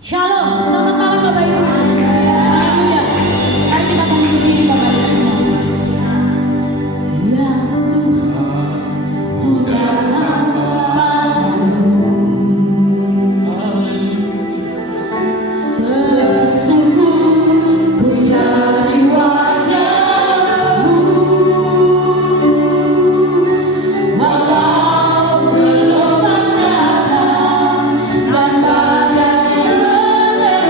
Shalom, selamat malam Bapak Ibu. Haleluya. Mari kita bangkit berdiri Bapak Ibu semua. Ya Tuhan, ku datang kepadamu. Tersungkur ku cari wajah-Mu. Walau gelombang datang dan badai menerjang,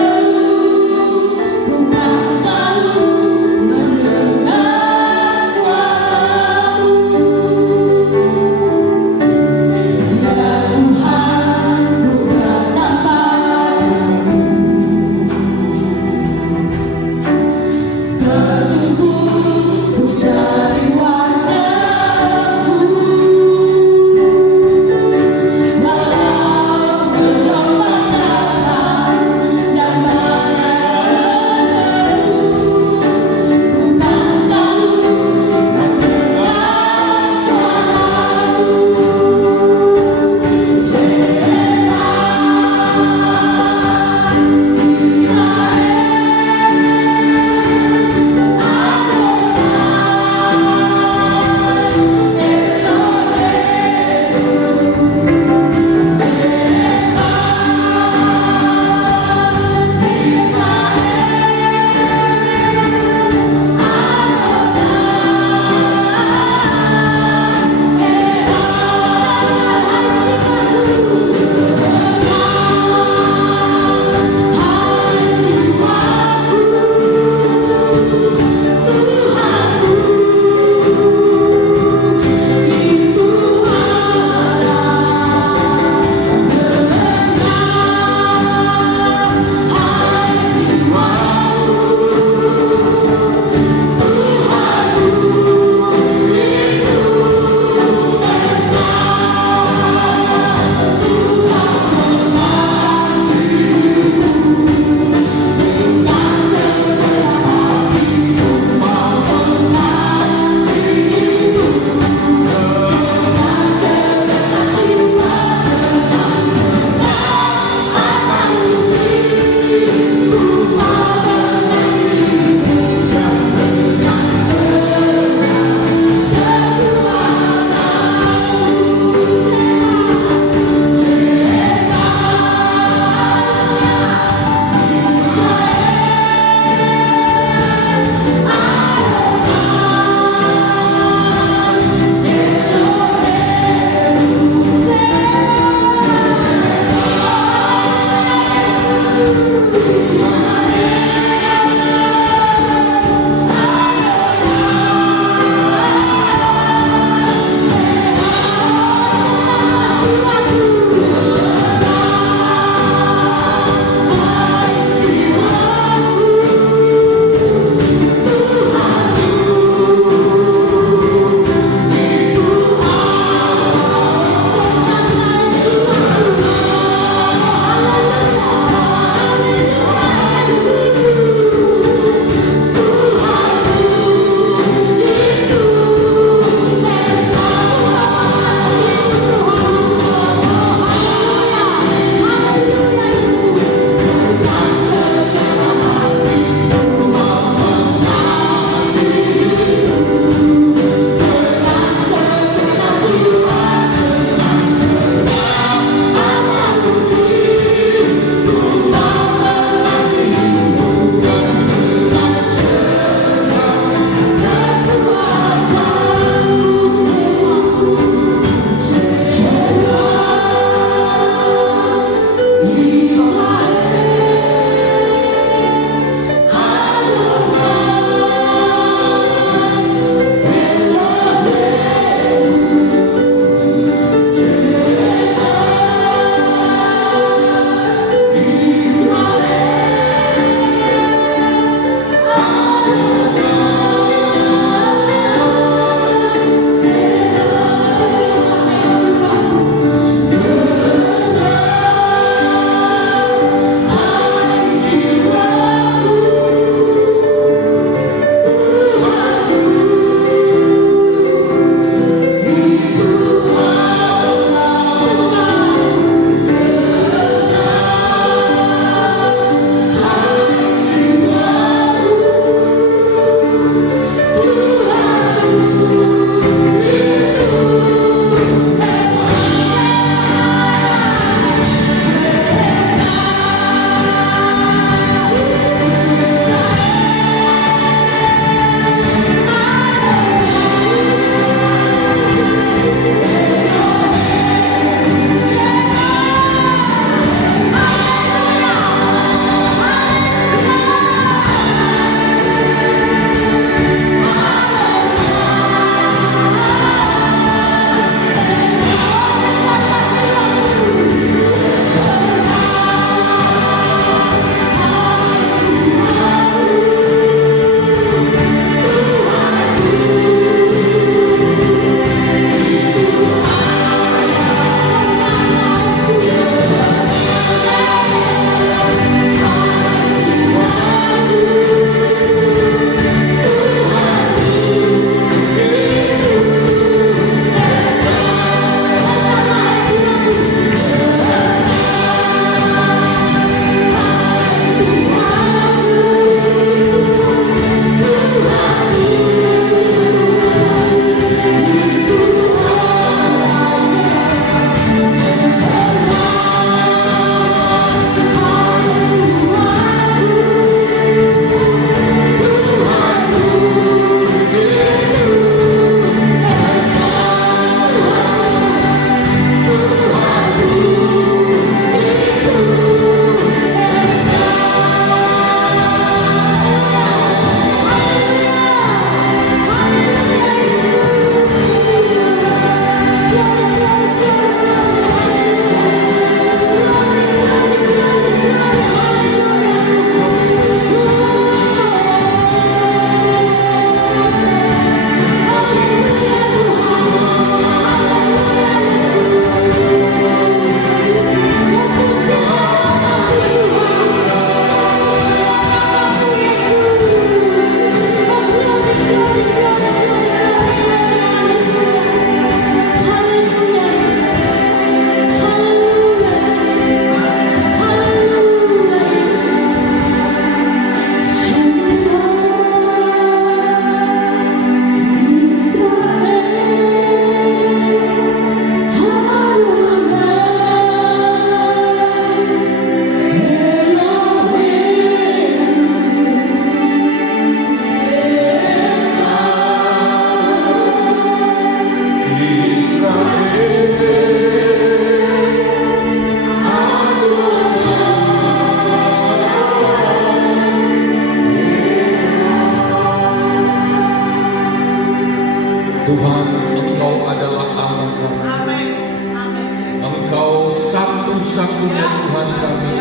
satu-satunya Tuhan kami.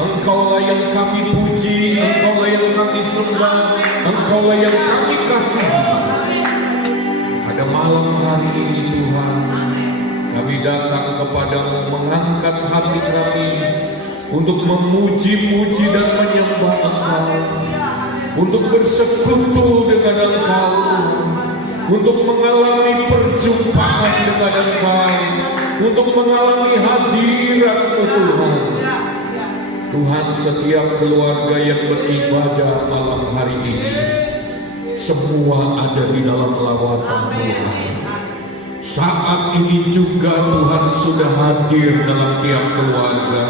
Engkaulah yang kami puji, Engkaulah yang kami sembah, Engkaulah yang kami kasihi. Pada malam hari ini Tuhan, kami datang kepadamu mengangkat hati kami untuk memuji-muji dan menyembah Engkau, untuk bersekutu dengan Engkau, untuk mengalami perjumpaan dengan Engkau, untuk mengalami hadirat-Mu Tuhan. Tuhan, setiap keluarga yang beribadah malam hari ini, semua ada di dalam lawatan Tuhan. Saat ini juga Tuhan sudah hadir dalam tiap keluarga.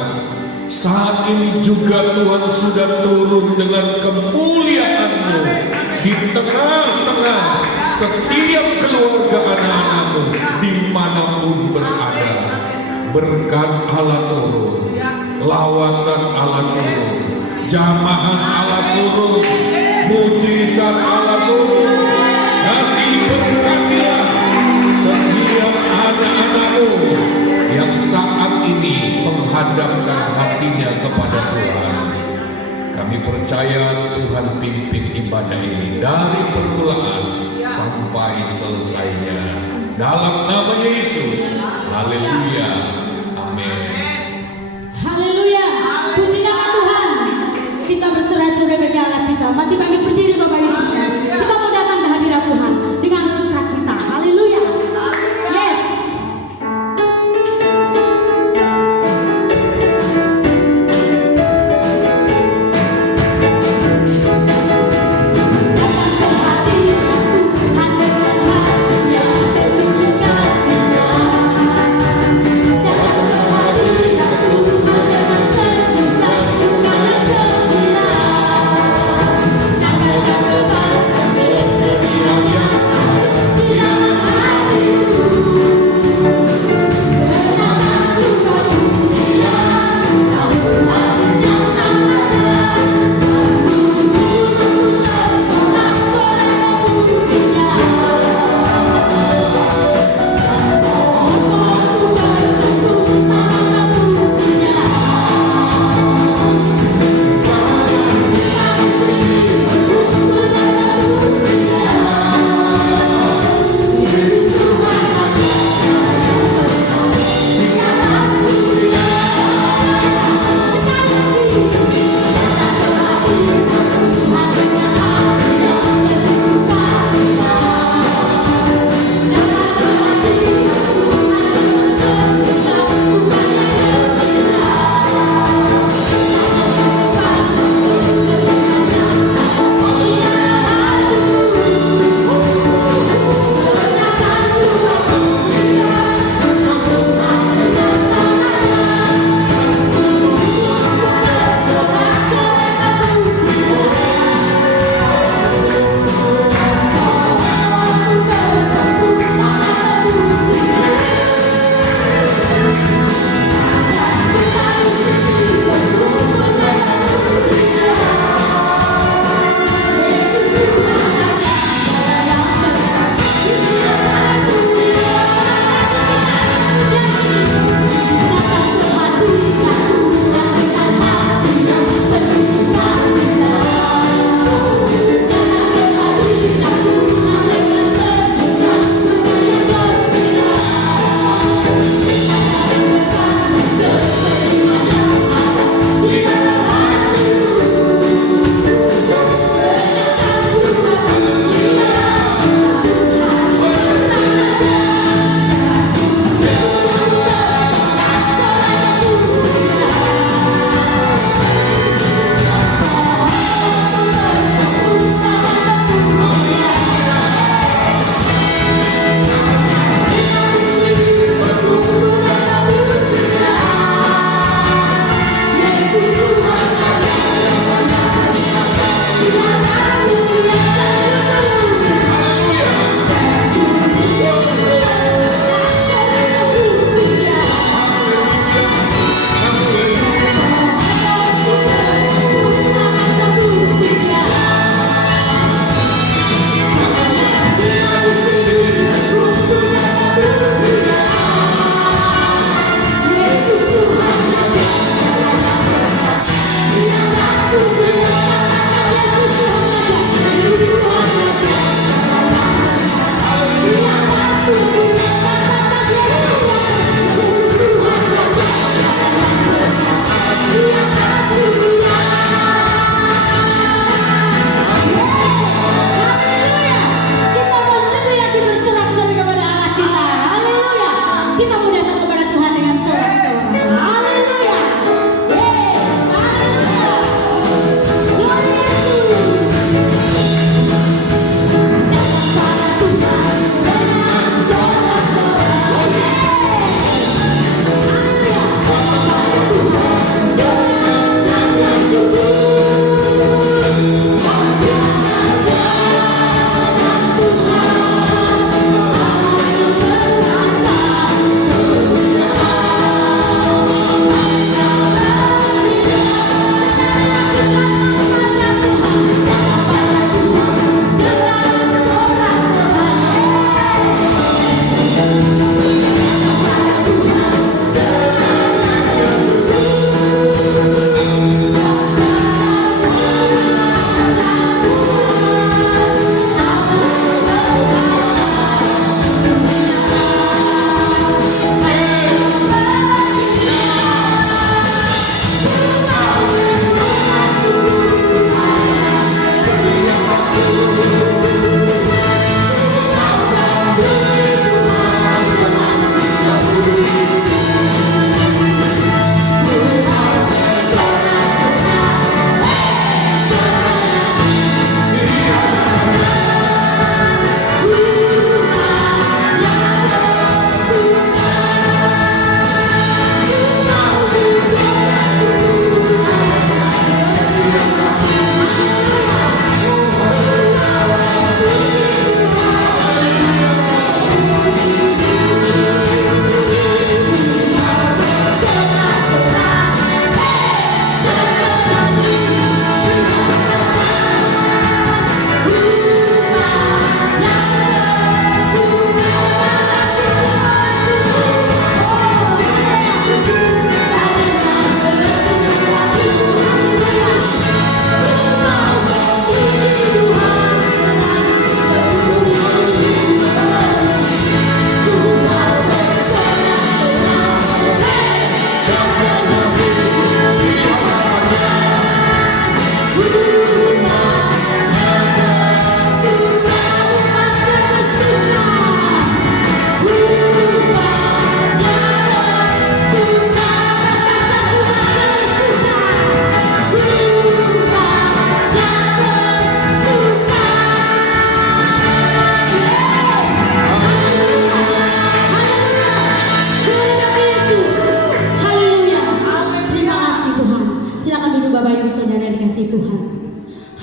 Saat ini juga Tuhan sudah turun dengan kemuliaan-Mu di tengah-tengah setiap keluarga anak-anak-Mu dimanapun berada. Berkat Allah turun, lawatan Allah turun, jamahan Allah turun, mujizat Allah turun. Dan diberkatilah setiap anak-anak-Mu yang saat ini menghadapkan hatinya kepada Tuhan. Kami percaya Tuhan pimpin ibadah ini dari permulaan sampai selesainya. Dalam nama Yesus, haleluya, amin. Haleluya, puji nama Tuhan. Kita bersorak-sorai bagi Allah kita. Masih bangkit berdiri Bapak Ibu sekalian. Kita mau datang ke hadirat Tuhan dengan sukacita. Haleluya. Yes. Datang ke hadirat Tuhan dengan hati yang penuh sukacita.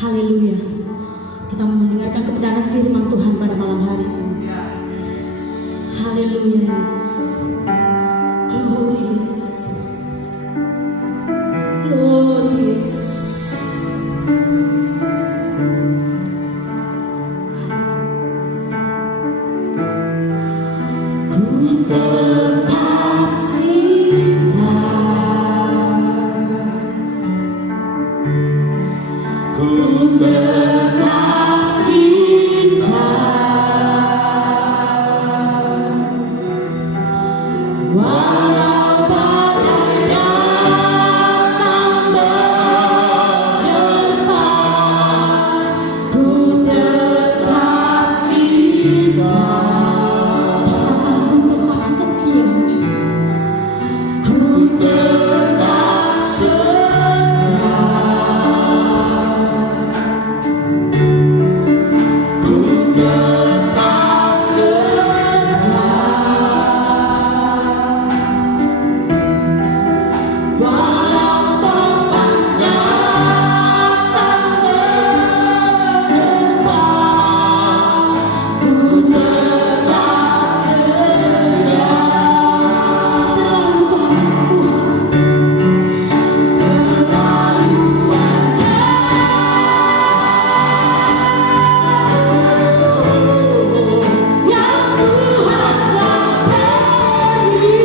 Haleluya. Kita mendengarkan kebenaran firman Tuhan pada malam hari ini. Haleluya Yesus. Glory Yesus. Glory Yesus. Ku tetap cinta. Ku tetap cinta. Walau badai datang menerpa, ku tetap cinta. Katakan ku tetap setia. Ku tetap setia. Ku tetap setia. Walau topan datang menerpa, ku tetap setia. Yang Tuhan telah beri,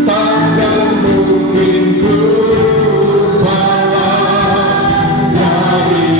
satu pintu dari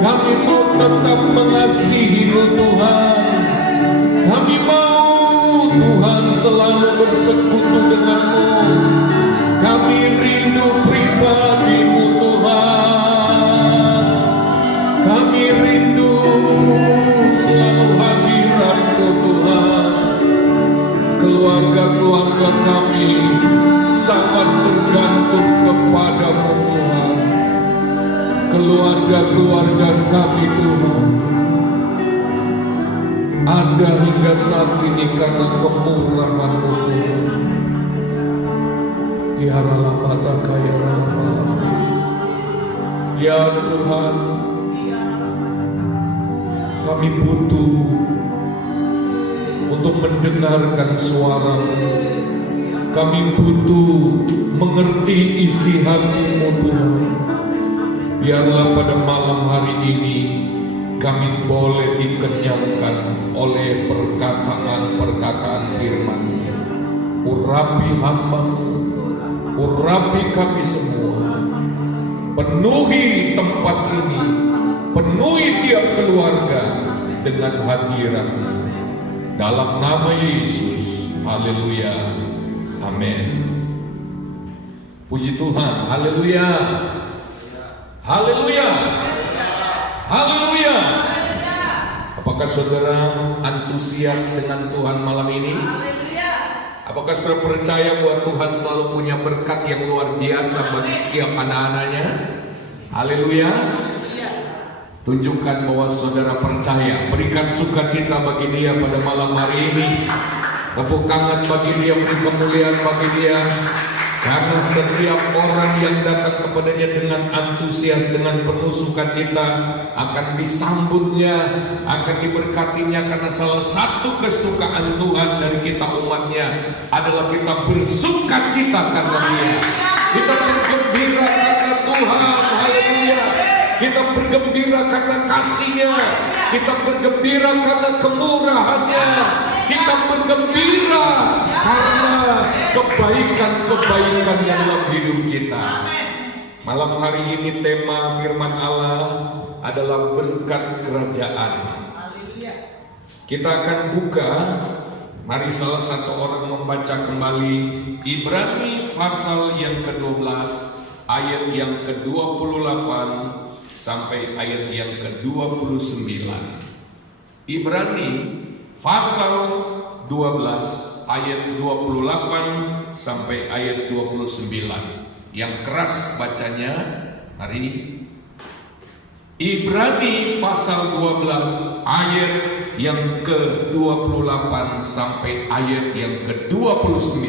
apa yang tetap mengasihi-Mu Tuhan. Kami mau Tuhan selalu bersekutu denganmu. Kami rindu pribadi-Mu Tuhan. Kami rindu selalu hadirat-Mu Tuhan. Keluarga-keluarga kami sangat bergantung kepada-Mu Tuhan. Keluarga-keluarga kami Tuhan ada hingga saat ini karena kemurahan-Mu Tuhan. Tiaralah mata kaya rahmat. Ya Tuhan, kami butuh untuk mendengarkan suara-Mu. Kami butuh mengerti isi hati-Mu Tuhan. Biarlah pada malam hari ini kami boleh dikenyangkan oleh perkataan-perkataan firman-Mu. Urapi hamba-Mu, urapi kami semua. Penuhi tempat ini, penuhi tiap keluarga dengan hadirat-Mu. Dalam nama Yesus, haleluya, amin. Puji Tuhan, haleluya, haleluya, haleluya. Apakah saudara antusias dengan Tuhan malam ini? Apakah saudara percaya bahwa Tuhan selalu punya berkat yang luar biasa bagi setiap anak-anaknya? Haleluya. Tunjukkan bahwa saudara percaya. Berikan sukacita bagi dia pada malam hari ini. Tepuk tangan bagi dia, beri kemuliaan bagi dia. Karena setiap orang yang datang kepadanya dengan antusias, dengan penuh sukacita, akan disambutnya, akan diberkatinya. Karena salah satu kesukaan Tuhan dari kita umatnya adalah kita bersukacita karena dia. Kita bergembira karena Tuhan, haleluya. Kita bergembira karena kasih-Nya. Kita bergembira karena kemurahan-Nya. Kita bergembira karena kebaikan-kebaikan yang dalam hidup kita. Malam hari ini tema firman Allah adalah berkat kerajaan. Kita akan buka, mari salah satu orang membaca kembali Ibrani pasal yang ke-12 ayat yang ke-28 sampai ayat yang ke-29. Ibrani pasal 12 ayat 28 sampai ayat 29. Yang keras bacanya, mari. Ibrani pasal 12 ayat yang ke-28 sampai ayat yang ke-29.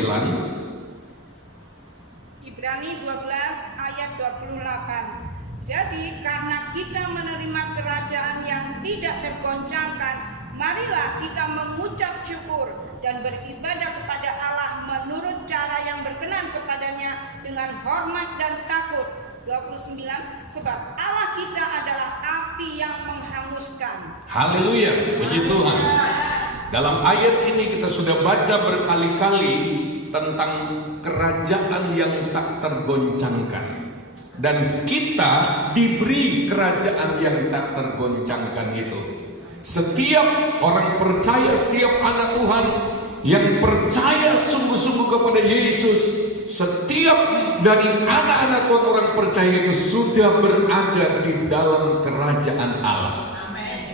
Ibrani 12 ayat 28. Jadi karena kita menerima kerajaan yang tidak tergoncangkan, marilah kita mengucap syukur dan beribadah kepada Allah menurut cara yang berkenan kepadanya dengan hormat dan takut. 29. Sebab Allah kita adalah api yang menghanguskan. Haleluya, puji Tuhan. Dalam ayat ini kita sudah baca berkali-kali tentang kerajaan yang tak tergoncangkan. Dan kita diberi kerajaan yang tak tergoncangkan itu. Setiap orang percaya, setiap anak Tuhan yang percaya sungguh-sungguh kepada Yesus, setiap dari anak-anak Tuhan orang percaya itu sudah berada di dalam kerajaan Allah.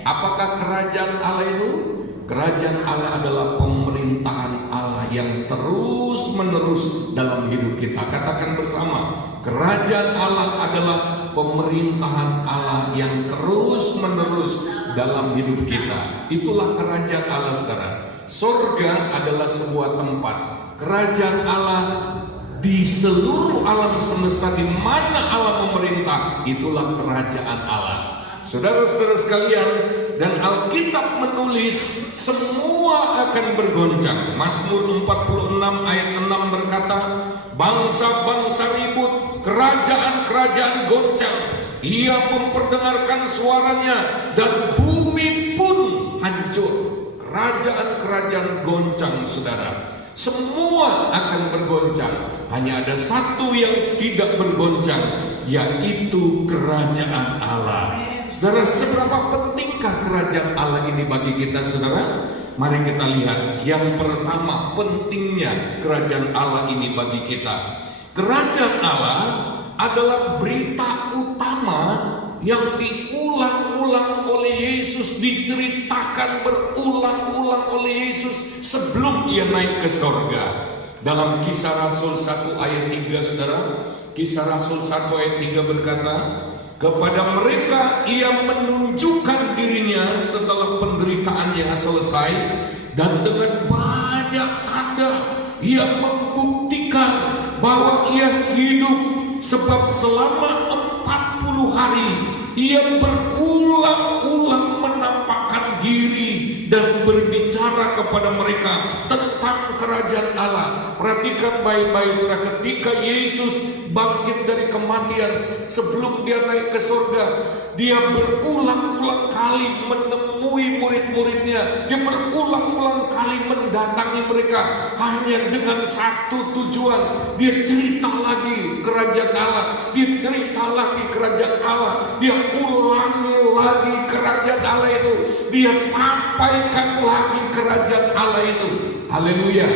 Apakah kerajaan Allah itu? Kerajaan Allah adalah pemerintahan Allah yang terus menerus dalam hidup kita. Katakan bersama, kerajaan Allah adalah pemerintahan Allah yang terus menerus dalam hidup kita. Itulah kerajaan Allah, saudara. Surga adalah sebuah tempat. Kerajaan Allah di seluruh alam semesta di mana Allah memerintah, itulah kerajaan Allah. Saudara-saudara sekalian, dan Alkitab menulis semua akan bergoncang. Mazmur 46 ayat 6 berkata, bangsa-bangsa ribut, kerajaan-kerajaan goncang. Ia memperdengarkan suaranya dan bumi pun hancur. Kerajaan-kerajaan goncang, saudara. Semua akan bergoncang. Hanya ada satu yang tidak bergoncang, yaitu kerajaan Allah. Saudara, seberapa pentingkah kerajaan Allah ini bagi kita, saudara? Mari kita lihat yang pertama, pentingnya kerajaan Allah ini bagi kita. Kerajaan Allah adalah berita utama yang diulang-ulang oleh Yesus, diceritakan berulang-ulang oleh Yesus sebelum ia naik ke sorga. Dalam Kisah Rasul 1 ayat 3, saudara, Kisah Rasul 1 ayat 3 berkata, kepada mereka ia menunjukkan dirinya setelah penderitaannya selesai, dan dengan banyak tanda ia membuktikan bahwa ia hidup, sebab selama 40 hari ia berulang-ulang menampakkan diri dan berbicara kepada mereka tentang kerajaan Allah. Perhatikan baik-baik, saudara, ketika Yesus bangkit dari kematian, sebelum dia naik ke surga, dia berulang-ulang kali menemui murid-muridnya. Dia berulang-ulang kali mendatangi mereka hanya dengan satu tujuan. Dia cerita lagi kerajaan Allah. Dia cerita lagi kerajaan Allah. Dia ulangi lagi kerajaan Allah itu. Dia sampaikan lagi kerajaan Allah itu. Haleluya.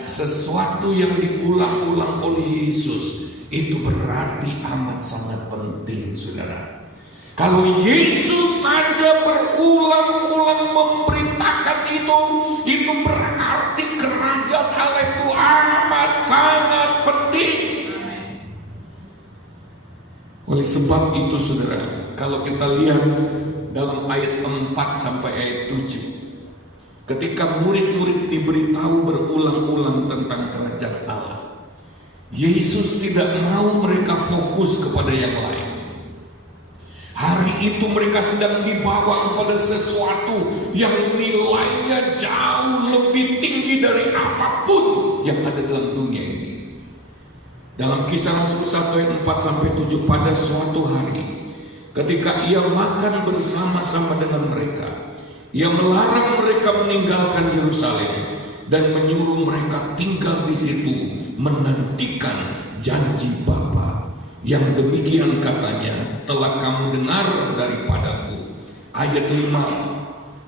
Sesuatu yang diulang-ulang oleh Yesus itu berarti amat sangat penting, saudara. Kalau Yesus saja berulang-ulang memberitakan itu berarti kerajaan Allah itu amat sangat penting. Oleh sebab itu, saudara, kalau kita lihat dalam ayat 4 sampai ayat 7, ketika murid-murid diberitahu berulang-ulang tentang kerajaan Allah, Yesus tidak mau mereka fokus kepada yang lain. Hari itu mereka sedang dibawa kepada sesuatu yang nilainya jauh lebih tinggi dari apapun yang ada dalam dunia ini. Dalam Kisah Rasul 1 ayat 4 sampai 7, pada suatu hari ketika ia makan bersama-sama dengan mereka, ia melarang mereka meninggalkan Yerusalem dan menyuruh mereka tinggal di situ menantikan janji Bapa, yang demikian katanya telah kamu dengar daripadaku. Ayat 5,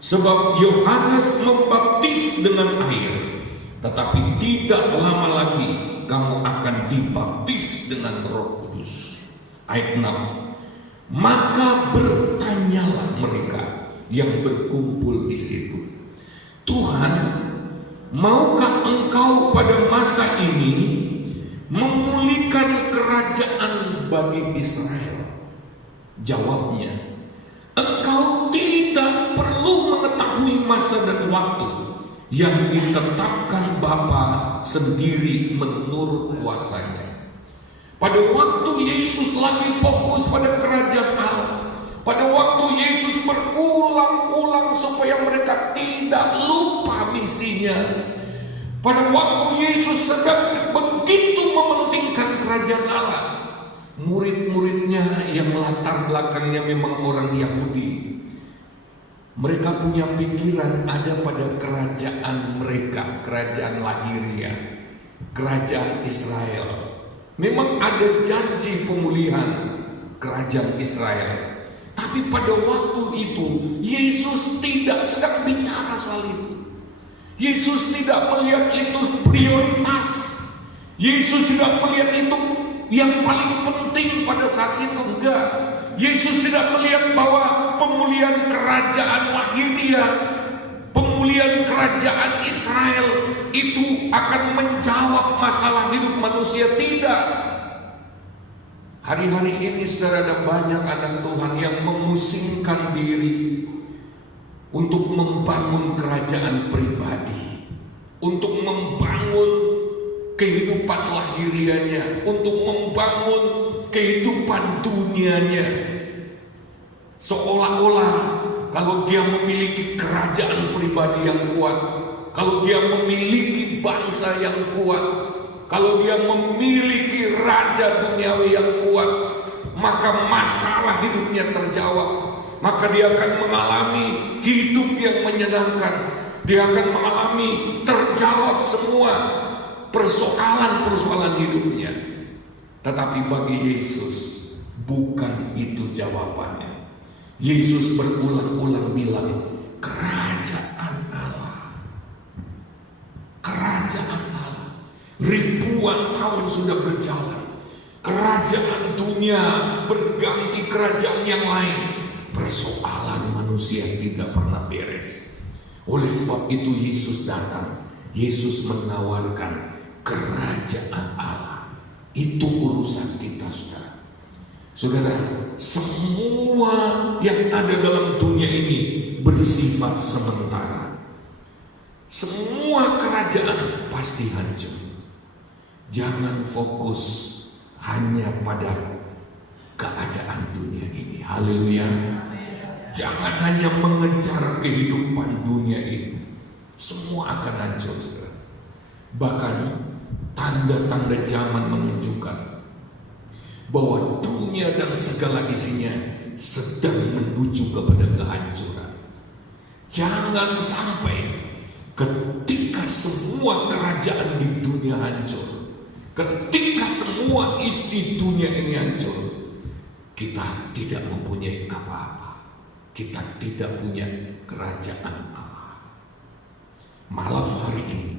sebab Yohanes membaptis dengan air, tetapi tidak lama lagi kamu akan dibaptis dengan Roh Kudus. Ayat 6, maka bertanyalah mereka yang berkumpul di situ, Tuhan, maukah engkau pada masa ini memulihkan kerajaan bagi Israel? Jawabnya, engkau tidak perlu mengetahui masa dan waktu yang ditetapkan Bapa sendiri menurut kuasanya. Pada waktu Yesus lagi fokus pada kerajaan Allah, pada waktu Yesus berulang-ulang supaya mereka tidak lupa misinya, pada waktu Yesus sedang begitu mementingkan kerajaan Allah, murid-muridnya yang latar belakangnya memang orang Yahudi, mereka punya pikiran ada pada kerajaan mereka, kerajaan lahiriah, kerajaan Israel. Memang ada janji pemulihan kerajaan Israel, tapi pada waktu itu Yesus tidak sedang bicara soal itu. Yesus tidak melihat itu prioritas. Yesus tidak melihat itu yang paling penting pada saat itu. Enggak. Yesus tidak melihat bahwa pemulihan kerajaan lahiriah, pemulihan kerajaan Israel itu akan menjawab masalah hidup manusia. Tidak. Hari-hari ini, saudara, ada banyak anak Tuhan yang memusingkan diri untuk membangun kerajaan pribadi, untuk membangun kehidupan lahiriahnya, untuk membangun kehidupan dunianya, seolah-olah kalau dia memiliki kerajaan pribadi yang kuat, kalau dia memiliki bangsa yang kuat, kalau dia memiliki raja duniawi yang kuat, maka masalah hidupnya terjawab. Maka dia akan mengalami hidup yang menyenangkan. Dia akan mengalami terjawab semua persoalan-persoalan hidupnya. Tetapi bagi Yesus bukan itu jawabannya. Yesus berulang-ulang bilang, kerajaan Allah. Kerajaan Allah. Ribuan tahun sudah berjalan. Kerajaan dunia berganti kerajaan yang lain. Persoalan manusia tidak pernah beres. Oleh sebab itu Yesus datang. Yesus menawarkan kerajaan Allah. Itu urusan kita, saudara. Saudara, semua yang ada dalam dunia ini bersifat sementara. Semua kerajaan pasti hancur. Jangan fokus hanya pada keadaan dunia ini. Haleluya. Jangan hanya mengejar kehidupan dunia ini. Semua akan hancur, saudara. Bahkan tanda-tanda zaman menunjukkan bahwa dunia dan segala isinya sedang menuju kepada kehancuran. Jangan sampai ketika semua kerajaan di dunia hancur, ketika semua isi dunia ini hancur, kita tidak mempunyai apa-apa. Kita tidak punya kerajaan Allah. Malam hari ini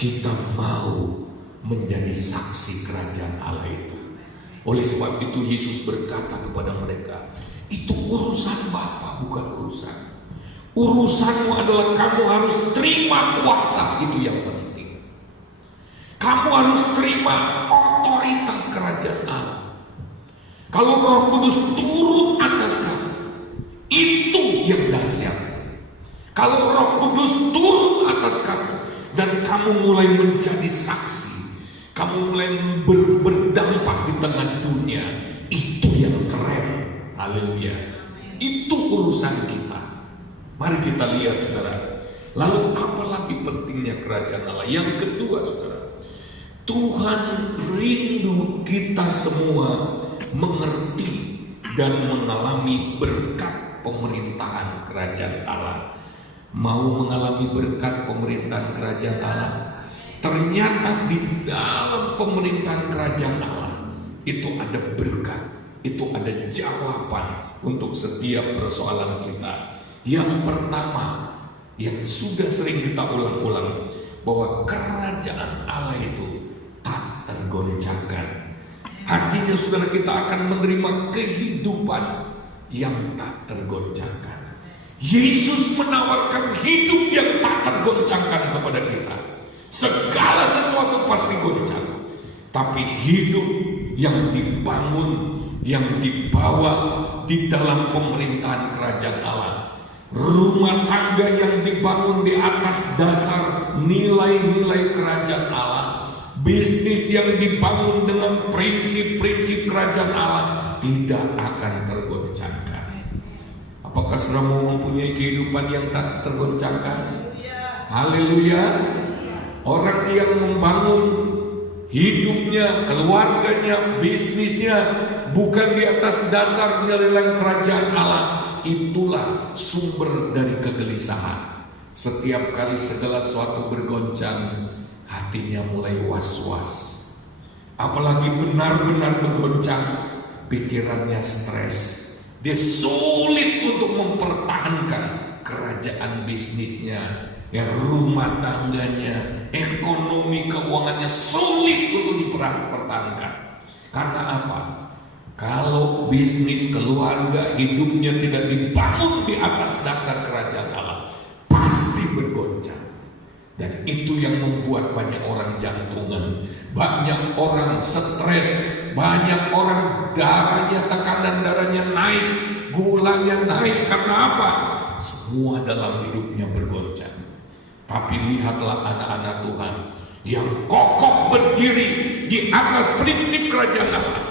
kita mau menjadi saksi kerajaan Allah itu. Oleh sebab itu Yesus berkata kepada mereka, itu urusan Bapa, bukan urusan. Urusanmu adalah kamu harus terima kuasa, itu yang penting. Kamu harus terima otoritas kerajaan Allah. Kalau Roh Kudus turun atas kamu, itu yang dahsyat. Kalau Roh Kudus turun atas kamu dan kamu mulai menjadi saksi, kamu mulai berdampak di tengah dunia, itu yang keren. Haleluya. Itu urusan kita. Mari kita lihat, saudara. Lalu apalagi pentingnya kerajaan Allah? Yang kedua, saudara, Tuhan rindu kita semua mengerti dan mengalami berkat pemerintahan kerajaan Allah. Mau mengalami berkat pemerintahan kerajaan Allah? Ternyata di dalam pemerintahan kerajaan Allah itu ada berkat, itu ada jawaban untuk setiap persoalan kita. Yang pertama, yang sudah sering kita ulang-ulang, bahwa kerajaan Allah itu tak tergoncangkan. Artinya saudara, kita akan menerima kehidupan yang tak tergoncangkan. Yesus menawarkan hidup yang tak tergoncangkan kepada kita. Segala sesuatu pasti goncang, tapi hidup yang dibangun, yang dibawa di dalam pemerintahan kerajaan Allah, rumah tangga yang dibangun di atas dasar nilai-nilai kerajaan Allah, bisnis yang dibangun dengan prinsip-prinsip kerajaan Allah, tidak akan tergoncangkan. Apakah saudara mau mempunyai kehidupan yang tak tergoncangkan? Haleluya. Orang yang membangun hidupnya, keluarganya, bisnisnya bukan di atas dasar nilai kerajaan Allah, itulah sumber dari kegelisahan. Setiap kali segala sesuatu bergoncang, hatinya mulai was-was. Apalagi benar-benar bergoncang, pikirannya stres. Dia sulit untuk mempertahankan kerajaan bisnisnya, rumah tangganya, ekonomi keuangannya sulit untuk dipertahankan. Karena apa? Kalau bisnis, keluarga, hidupnya tidak dibangun di atas dasar kerajaan Allah, pasti bergoncang. Dan itu yang membuat banyak orang jantungan, banyak orang stres, banyak orang darahnya, tekanan darahnya naik, gulanya naik. Karena apa? Semua dalam hidupnya bergoncang. Tapi lihatlah anak-anak Tuhan yang kokoh berdiri di atas prinsip kerajaan Allah.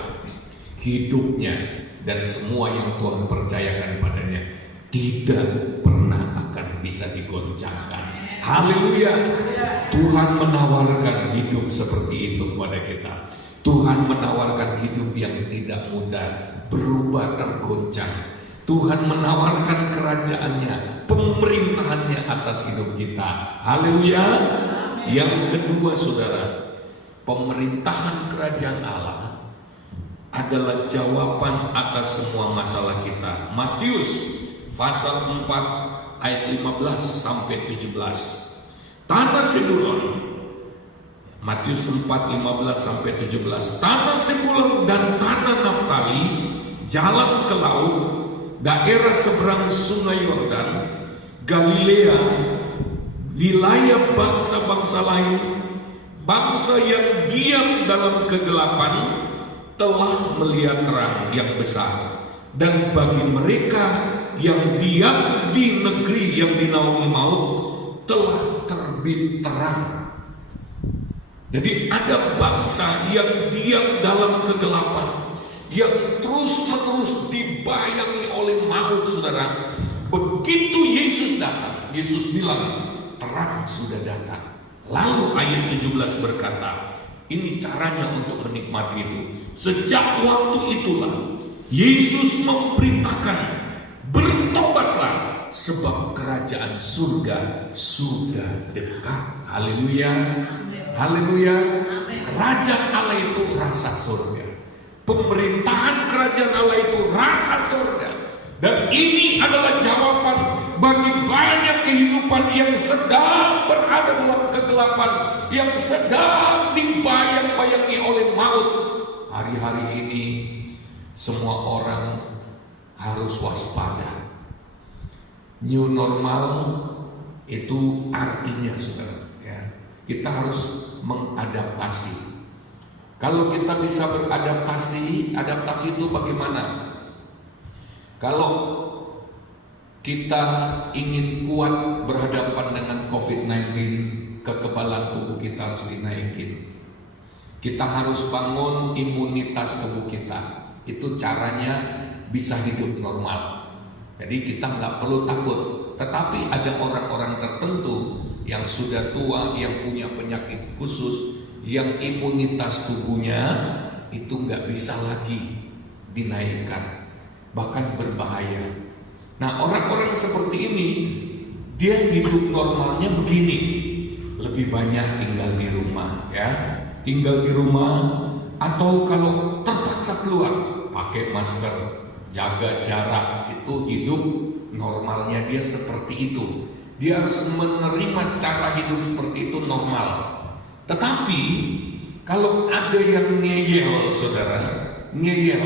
Hidupnya dan semua yang Tuhan percayakan padanya tidak pernah akan bisa digoncangkan. Haleluya. Tuhan menawarkan hidup seperti itu kepada kita. Tuhan menawarkan hidup yang tidak mudah berubah tergoncang. Tuhan menawarkan kerajaannya, pemerintahannya atas hidup kita. Haleluya. Yang kedua, saudara, pemerintahan kerajaan Allah adalah jawaban atas semua masalah kita. Matius pasal 4 ayat 15 sampai 17. Tanah Sebulon, Matius 4, 15 sampai 17. Tanah Sebulon dan tanah Naftali, jalan ke laut, daerah seberang sungai Yordan, Galilea, wilayah bangsa-bangsa lain, bangsa yang diam dalam kegelapan telah melihat terang yang besar, dan bagi mereka yang diam di negeri yang dinaungi maut telah terbit terang. Jadi ada bangsa yang diam dalam kegelapan, yang terus-menerus dibayangi oleh maut, saudara. Begitu Yesus datang, Yesus bilang, terang sudah datang. Lalu ayat 17 berkata, ini caranya untuk menikmati itu. Sejak waktu itulah Yesus memberitakan, bertobatlah sebab kerajaan surga sudah dekat. Haleluya. Haleluya. Kerajaan Allah itu rasa surga. Pemerintahan kerajaan Allah itu rasa surga. Dan ini adalah jawaban bagi banyak kehidupan yang sedang berada dalam kegelapan, yang sedang dibayang-bayangi oleh maut. Hari-hari ini semua orang harus waspada. New normal itu artinya, saudara, ya, kita harus mengadaptasi. Kalau kita bisa beradaptasi, adaptasi itu bagaimana? Kalau kita ingin kuat berhadapan dengan COVID-19, kekebalan tubuh kita harus dinaikin. Kita harus bangun imunitas tubuh kita. Itu caranya bisa hidup normal. Jadi kita nggak perlu takut. Tetapi ada orang-orang tertentu yang sudah tua, yang punya penyakit khusus, yang imunitas tubuhnya itu nggak bisa lagi dinaikkan, bahkan berbahaya. Nah, orang-orang seperti ini, dia hidup normalnya begini, lebih banyak tinggal di rumah, ya, tinggal di rumah, atau kalau terpaksa keluar, pakai masker, jaga jarak. Itu hidup normalnya dia seperti itu. Dia harus menerima cara hidup seperti itu normal. Tetapi kalau ada yang ngeyel, saudara, ngeyel,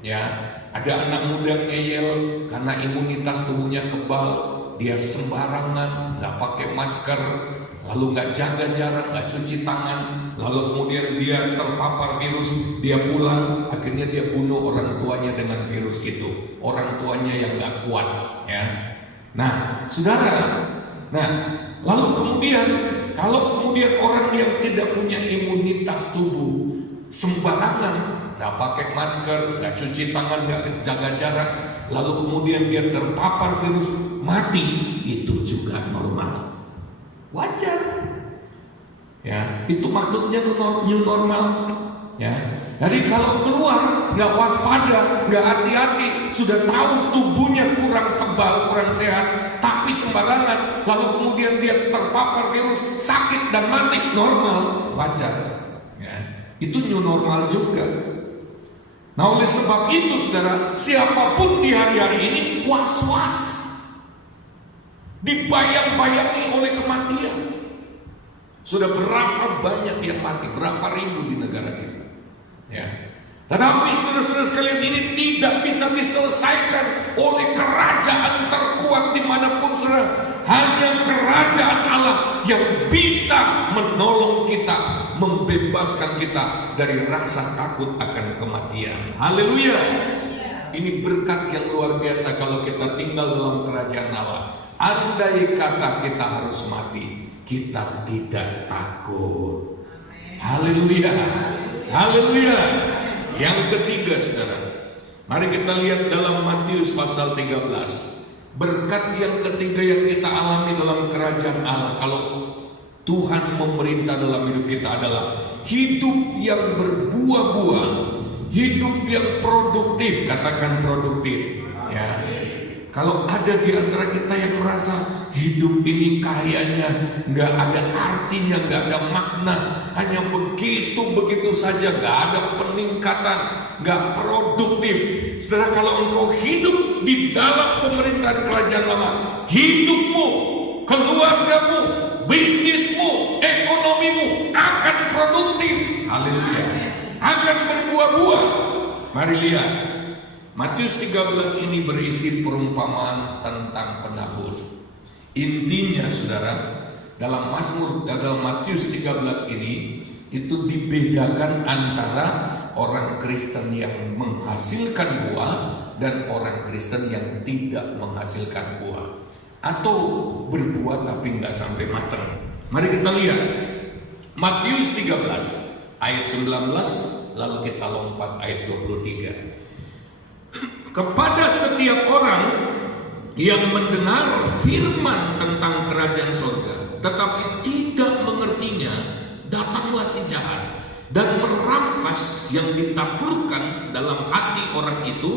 ya, ada anak muda ngeyel karena imunitas tubuhnya kebal, dia sembarangan, nggak pakai masker, lalu nggak jaga jarak, nggak cuci tangan, lalu kemudian dia terpapar virus, dia pulang, akhirnya dia bunuh orang tuanya dengan virus itu, orang tuanya yang nggak kuat, ya. Nah, saudara, nah, lalu kemudian kalau kemudian orang yang tidak punya imunitas tubuh sembarangan, nggak pakai masker, nggak cuci tangan, nggak jaga jarak, lalu kemudian dia terpapar virus, mati, itu juga normal, wajar, ya. Itu maksudnya new normal, ya. Jadi kalau keluar nggak waspada, nggak hati-hati, sudah tahu tubuhnya kurang kebal, kurang sehat, tapi sembarangan, lalu kemudian dia terpapar virus, sakit dan mati, normal, wajar, ya. Itu new normal juga. Nah, oleh sebab itu, saudara, siapapun di hari-hari ini was-was, dibayang-bayangi oleh kematian. Sudah berapa banyak yang mati, berapa ribu di negara kita, ya. Tetapi saudara-saudara sekalian, ini tidak bisa diselesaikan oleh kerajaan terkuat dimanapun, saudara. Hanya kerajaan Allah yang bisa menolong kita, membebaskan kita dari rasa takut akan kematian. Haleluya. Ini berkat yang luar biasa kalau kita tinggal dalam kerajaan Allah. Andai kata kita harus mati, kita tidak takut. Haleluya. Haleluya. Yang ketiga, saudara, mari kita lihat dalam Matius pasal 13. Berkat yang ketiga yang kita alami dalam kerajaan Allah, kalau Tuhan memerintah dalam hidup kita, adalah hidup yang berbuah-buah, hidup yang produktif. Katakan produktif, ya. Kalau ada di antara kita yang merasa hidup ini kayaknya nggak ada artinya, nggak ada makna, hanya begitu saja, nggak ada peningkatan, nggak produktif. Saudara, kalau engkau hidup di dalam pemerintahan kerajaan Allah, hidupmu, keluargamu, bisnismu, ekonomimu akan produktif. Haleluya. Akan berbuah-buah. Mari lihat. Matius 13 ini berisi perumpamaan tentang penabur. Intinya saudara, dalam Matius 13 ini itu dibedakan antara orang Kristen yang menghasilkan buah dan orang Kristen yang tidak menghasilkan buah, atau berbuah tapi nggak sampai matang. Mari kita lihat Matius 13 ayat 19, lalu kita lompat ayat 23. Kepada setiap orang yang mendengar firman tentang kerajaan surga tetapi tidak mengertinya, datanglah si jahat dan merampas yang ditaburkan dalam hati orang itu.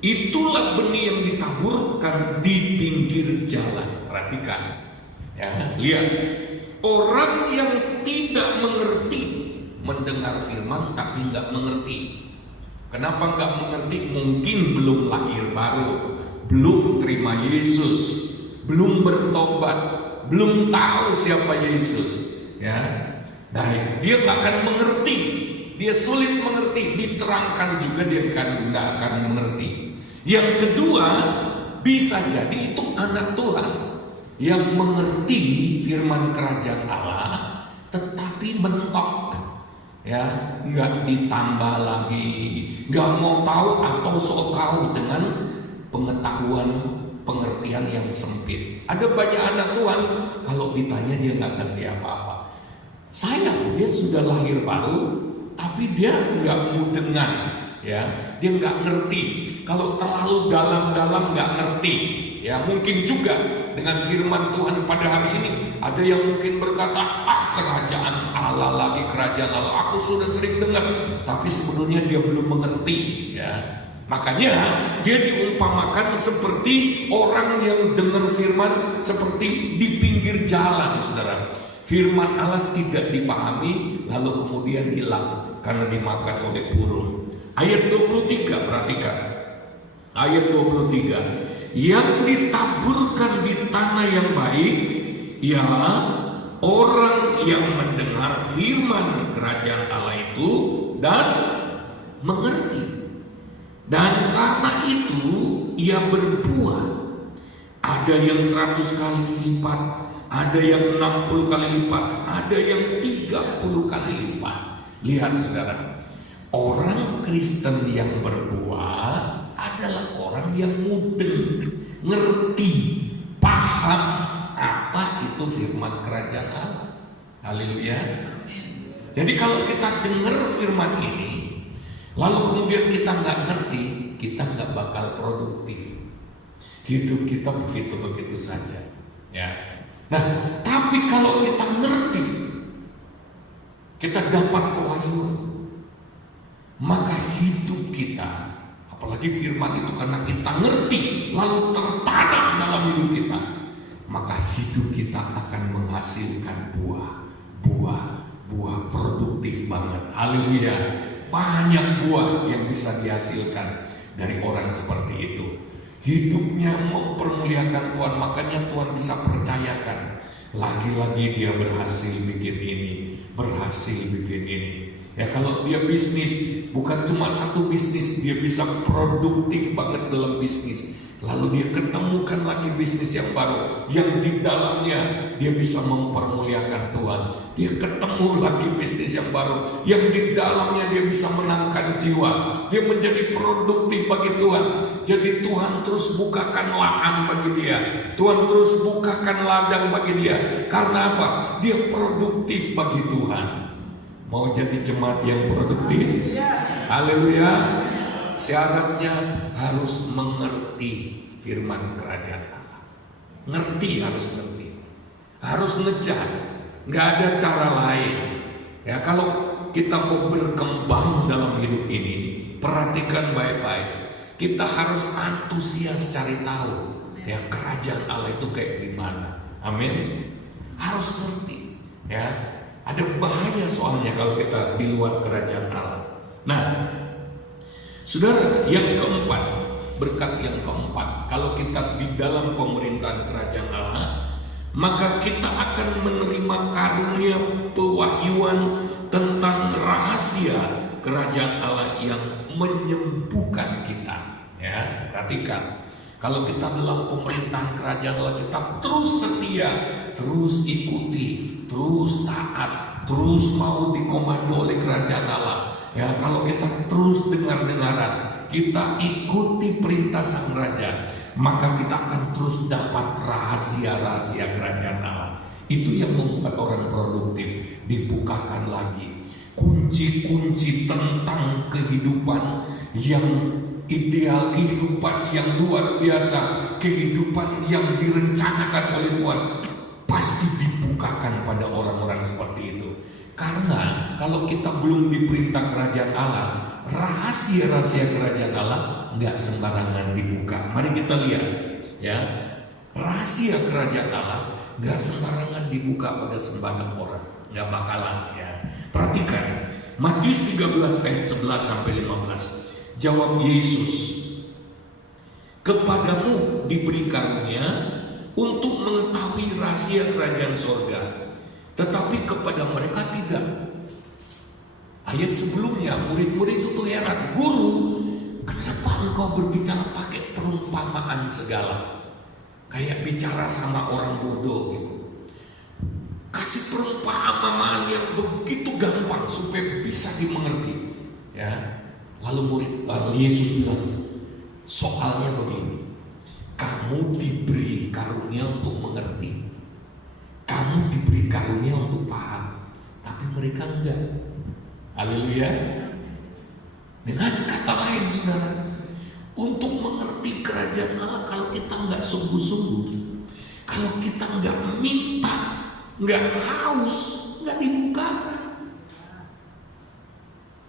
Itulah benih yang ditaburkan di pinggir jalan. Perhatikan ya, lihat. Orang yang tidak mengerti mendengar firman tapi nggak mengerti. Kenapa nggak mengerti? Mungkin belum lahir baru, belum terima Yesus, belum bertobat, belum tahu siapa Yesus. Ya, nah dia nggak akan mengerti, dia sulit mengerti, diterangkan juga dia nggak akan mengerti. Yang kedua, bisa jadi itu anak Tuhan yang mengerti firman kerajaan Allah, tetapi mentok. Ya, nggak ditambah lagi, nggak mau tahu atau sok tahu dengan pengetahuan pengertian yang sempit. Ada banyak anak Tuhan kalau ditanya dia nggak ngerti apa-apa. Sayang, dia sudah lahir baru, tapi dia nggak mau dengar, ya, dia nggak ngerti. Kalau terlalu dalam-dalam nggak ngerti, ya mungkin juga dengan firman Tuhan pada hari ini ada yang mungkin berkata, kerajaan Allah lagi, kerajaan Allah. Aku sudah sering dengar, tapi sebenarnya dia belum mengerti. Ya, makanya dia diumpamakan seperti orang yang dengar firman seperti di pinggir jalan, saudara. Firman Allah tidak dipahami, lalu kemudian hilang karena dimakan oleh burung. Ayat 23, perhatikan. Ayat 23, yang ditaburkan di tanah yang baik ialah orang yang mendengar firman kerajaan Allah itu dan mengerti. Dan karena itu ia berbuah. Ada yang 100 kali lipat, ada yang 60 kali lipat, ada yang 30 kali lipat. Lihat saudara, orang Kristen yang berbuah adalah orang yang mudeng, ngerti, paham apa itu firman kerajaan Allah. Haleluya. Jadi kalau kita dengar firman ini, lalu kemudian kita nggak ngerti, kita nggak bakal produktif. Hidup kita begitu-begitu saja. Ya. Nah, tapi kalau kita ngerti, kita dapat pewahyuan, maka hidup kita, apalagi firman itu karena kita ngerti, lalu tertanam dalam hidup kita, maka hidup kita akan menghasilkan buah produktif banget. Haleluya. Banyak buah yang bisa dihasilkan dari orang seperti itu. Hidupnya mempermuliakan Tuhan, makanya Tuhan bisa percayakan. Lagi-lagi dia berhasil bikin ini, berhasil bikin ini. Ya, kalau dia bisnis, bukan cuma satu bisnis, dia bisa produktif banget dalam bisnis. Lalu dia ketemukan lagi bisnis yang baru, yang di dalamnya dia bisa mempermuliakan Tuhan. Dia ketemu lagi bisnis yang baru, yang di dalamnya dia bisa menangkan jiwa. Dia menjadi produktif bagi Tuhan. Jadi Tuhan terus bukakan lahan bagi dia, Tuhan terus bukakan ladang bagi dia. Karena apa? Dia produktif bagi Tuhan. Mau jadi jemaat yang produktif? Haleluya. Syaratnya harus mengerti firman kerajaan Allah. Ngerti, harus ngerti. Harus ngejar. Nggak ada cara lain. Ya, kalau kita mau berkembang dalam hidup ini, perhatikan baik-baik. Kita harus antusias cari tahu, ya, kerajaan Allah itu kayak gimana. Amin. Harus ngerti. Ya, ada bahaya soalnya kalau kita di luar kerajaan Allah. Nah, saudara, yang keempat, berkat yang keempat, kalau kita di dalam pemerintahan kebenaran kerajaan Allah, maka kita akan menerima karunia pewahyuan tentang rahasia kerajaan Allah yang menyembuhkan kita. Ya, perhatikan. Kalau kita dalam pemerintahan kerajaan Allah, kita terus setia, terus ikuti, terus taat, terus mau dikomando oleh kerajaan Allah. Ya, kalau kita terus dengar-dengaran, kita ikuti perintah sang raja, maka kita akan terus dapat rahasia-rahasia kerajaan Allah. Itu yang membuat orang produktif. Dibukakan lagi kunci-kunci tentang kehidupan yang ideal, kehidupan yang luar biasa, kehidupan yang direncanakan oleh Tuhan, pasti dibukakan pada orang-orang seperti itu. Karena kalau kita belum diperintah kerajaan Allah, rahasia-rahasia kerajaan Allah nggak sembarangan dibuka. Mari kita lihat, ya, rahasia kerajaan Allah nggak sembarangan dibuka pada sembarang orang, nggak bakalan. Ya, perhatikan Matius 13 ayat 11 sampai 15. Jawab Yesus, kepadamu diberi karunia untuk mengetahui rahasia kerajaan sorga, tetapi kepada mereka tidak. Ayat sebelumnya murid-murid itu tuh heran, guru, kenapa engkau berbicara pakai perumpamaan segala? Kayak bicara sama orang bodoh gitu. Kasih perumpamaan yang begitu gampang supaya bisa dimengerti. Ya, lalu Yesus bilang, soalnya begini, kamu diberi karunia untuk mengerti, kamu diberi karunia untuk paham, tapi mereka enggak. Haleluya. Dengan kata lain, saudara, untuk mengerti kerajaan Allah, kalau kita enggak sungguh-sungguh, kalau kita enggak minta, enggak haus, enggak dibukakan.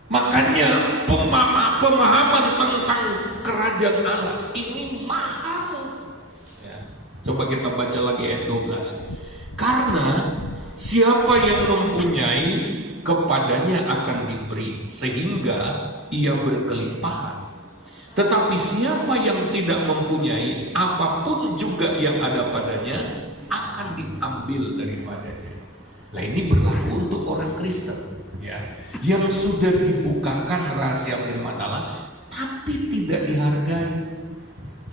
Makanya pemahaman tentang kerajaan Allah ini mahal. Ya. Coba kita baca lagi ayat 12. Karena siapa yang mempunyai, kepadanya akan diberi, sehingga ia berkelimpahan. Tetapi siapa yang tidak mempunyai, apapun juga yang ada padanya akan diambil daripadanya. Nah, ini berlaku untuk orang Kristen, ya, yang sudah dibukakan rahasia firman Allah, tapi tidak dihargai,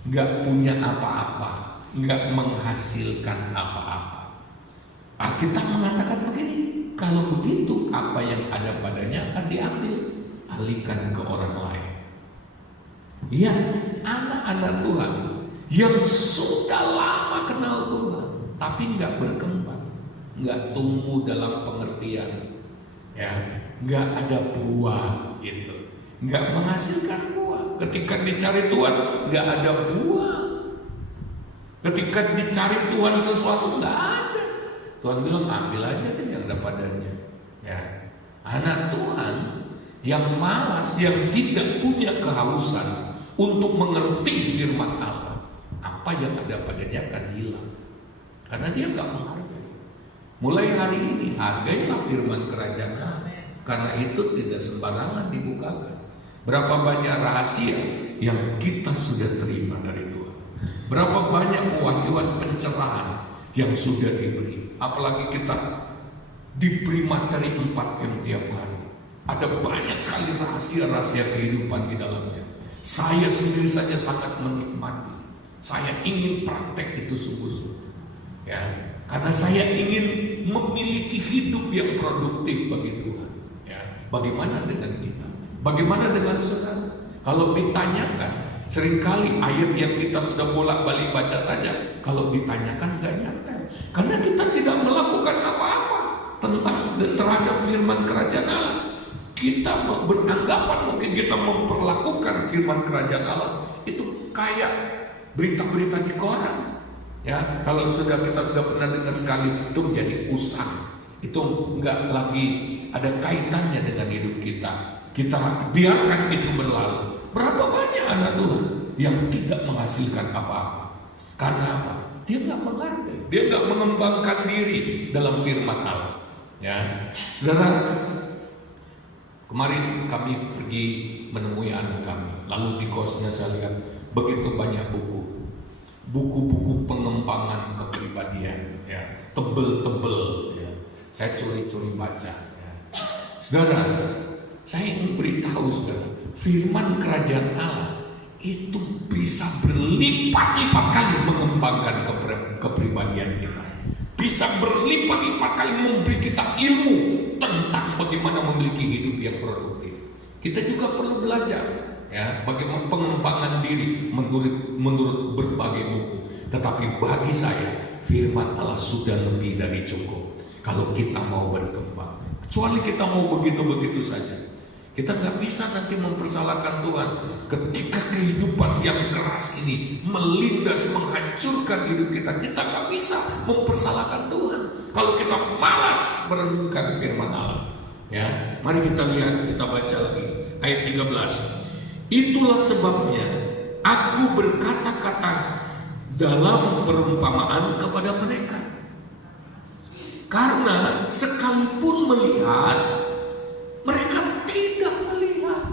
nggak punya apa-apa, nggak menghasilkan apa-apa. Alkitab mengatakan begini, kalau begitu apa yang ada padanya akan diambil, alihkan ke orang lain. Lihat anak-anak Tuhan yang sudah lama kenal Tuhan, tapi nggak berkembang, nggak tumbuh dalam pengertian, ya, nggak ada buah gitu, nggak menghasilkan buah. Ketika dicari Tuhan nggak ada buah. Ketika dicari Tuhan sesuatu nggak ada. Tuhan bilang ambil aja deh yang ada padanya. Ya, anak Tuhan yang malas, yang tidak punya kehausan untuk mengerti firman Allah, apa yang ada padanya akan hilang, karena dia nggak menghargai. Mulai hari ini hargailah firman kerajaan Allah, karena itu tidak sembarangan dibukakan. Berapa banyak rahasia yang kita sudah terima dari Tuhan, berapa banyak pewahyuan pencerahan yang sudah diberi. Apalagi kita diberi materi 4M tiap hari, ada banyak sekali rahasia-rahasia kehidupan di dalamnya. Saya sendiri saja sangat menikmati. Saya ingin praktek itu sungguh-sungguh, ya, karena saya ingin memiliki hidup yang produktif bagi Tuhan. Ya, bagaimana dengan kita? Bagaimana dengan saudara? Kalau ditanyakan, seringkali ayat yang kita sudah bolak-balik baca saja, kalau ditanyakan nggak nyata, karena kita tidak melakukan apa-apa tentang terhadap firman kerajaan Allah. Kita beranggapan mungkin kita memperlakukan firman kerajaan Allah itu kayak berita-berita di koran. Ya, kalau kita sudah pernah dengar sekali, itu menjadi usang. Itu enggak lagi ada kaitannya dengan hidup kita. Kita biarkan itu berlalu. Berapa banyak anak Tuhan yang tidak menghasilkan apa-apa? Karena apa? Dia nggak menghargai, dia nggak mengembangkan diri dalam firman Allah. Ya, saudara. Kemarin kami pergi menemui anak kami, lalu di kosnya saya lihat begitu banyak buku-buku pengembangan pengembangan kepribadian, ya, tebel-tebel, ya. Saya curi-curi baca, ya. Saudara, saya ingin beritahu saudara, firman kerajaan Allah itu bisa berlipat-lipat kali mengembangkan kepribadian kita, bisa berlipat-lipat kali memberi kita ilmu tentang bagaimana memiliki hidup yang produktif. Kita juga perlu belajar, ya, bagaimana pengembangan diri menurut berbagai buku. Tetapi bagi saya, firman Allah sudah lebih dari cukup kalau kita mau berkembang. Kecuali kita mau begitu-begitu saja, kita nggak bisa nanti mempersalahkan Tuhan ketika kehidupan yang keras ini melindas, menghancurkan hidup kita. Kita nggak bisa mempersalahkan Tuhan kalau kita malas merenungkan firman Allah. Ya, mari kita lihat, kita baca lagi ayat 13. Itulah sebabnya aku berkata-kata dalam perumpamaan kepada mereka, karena sekalipun melihat mereka tidak melihat.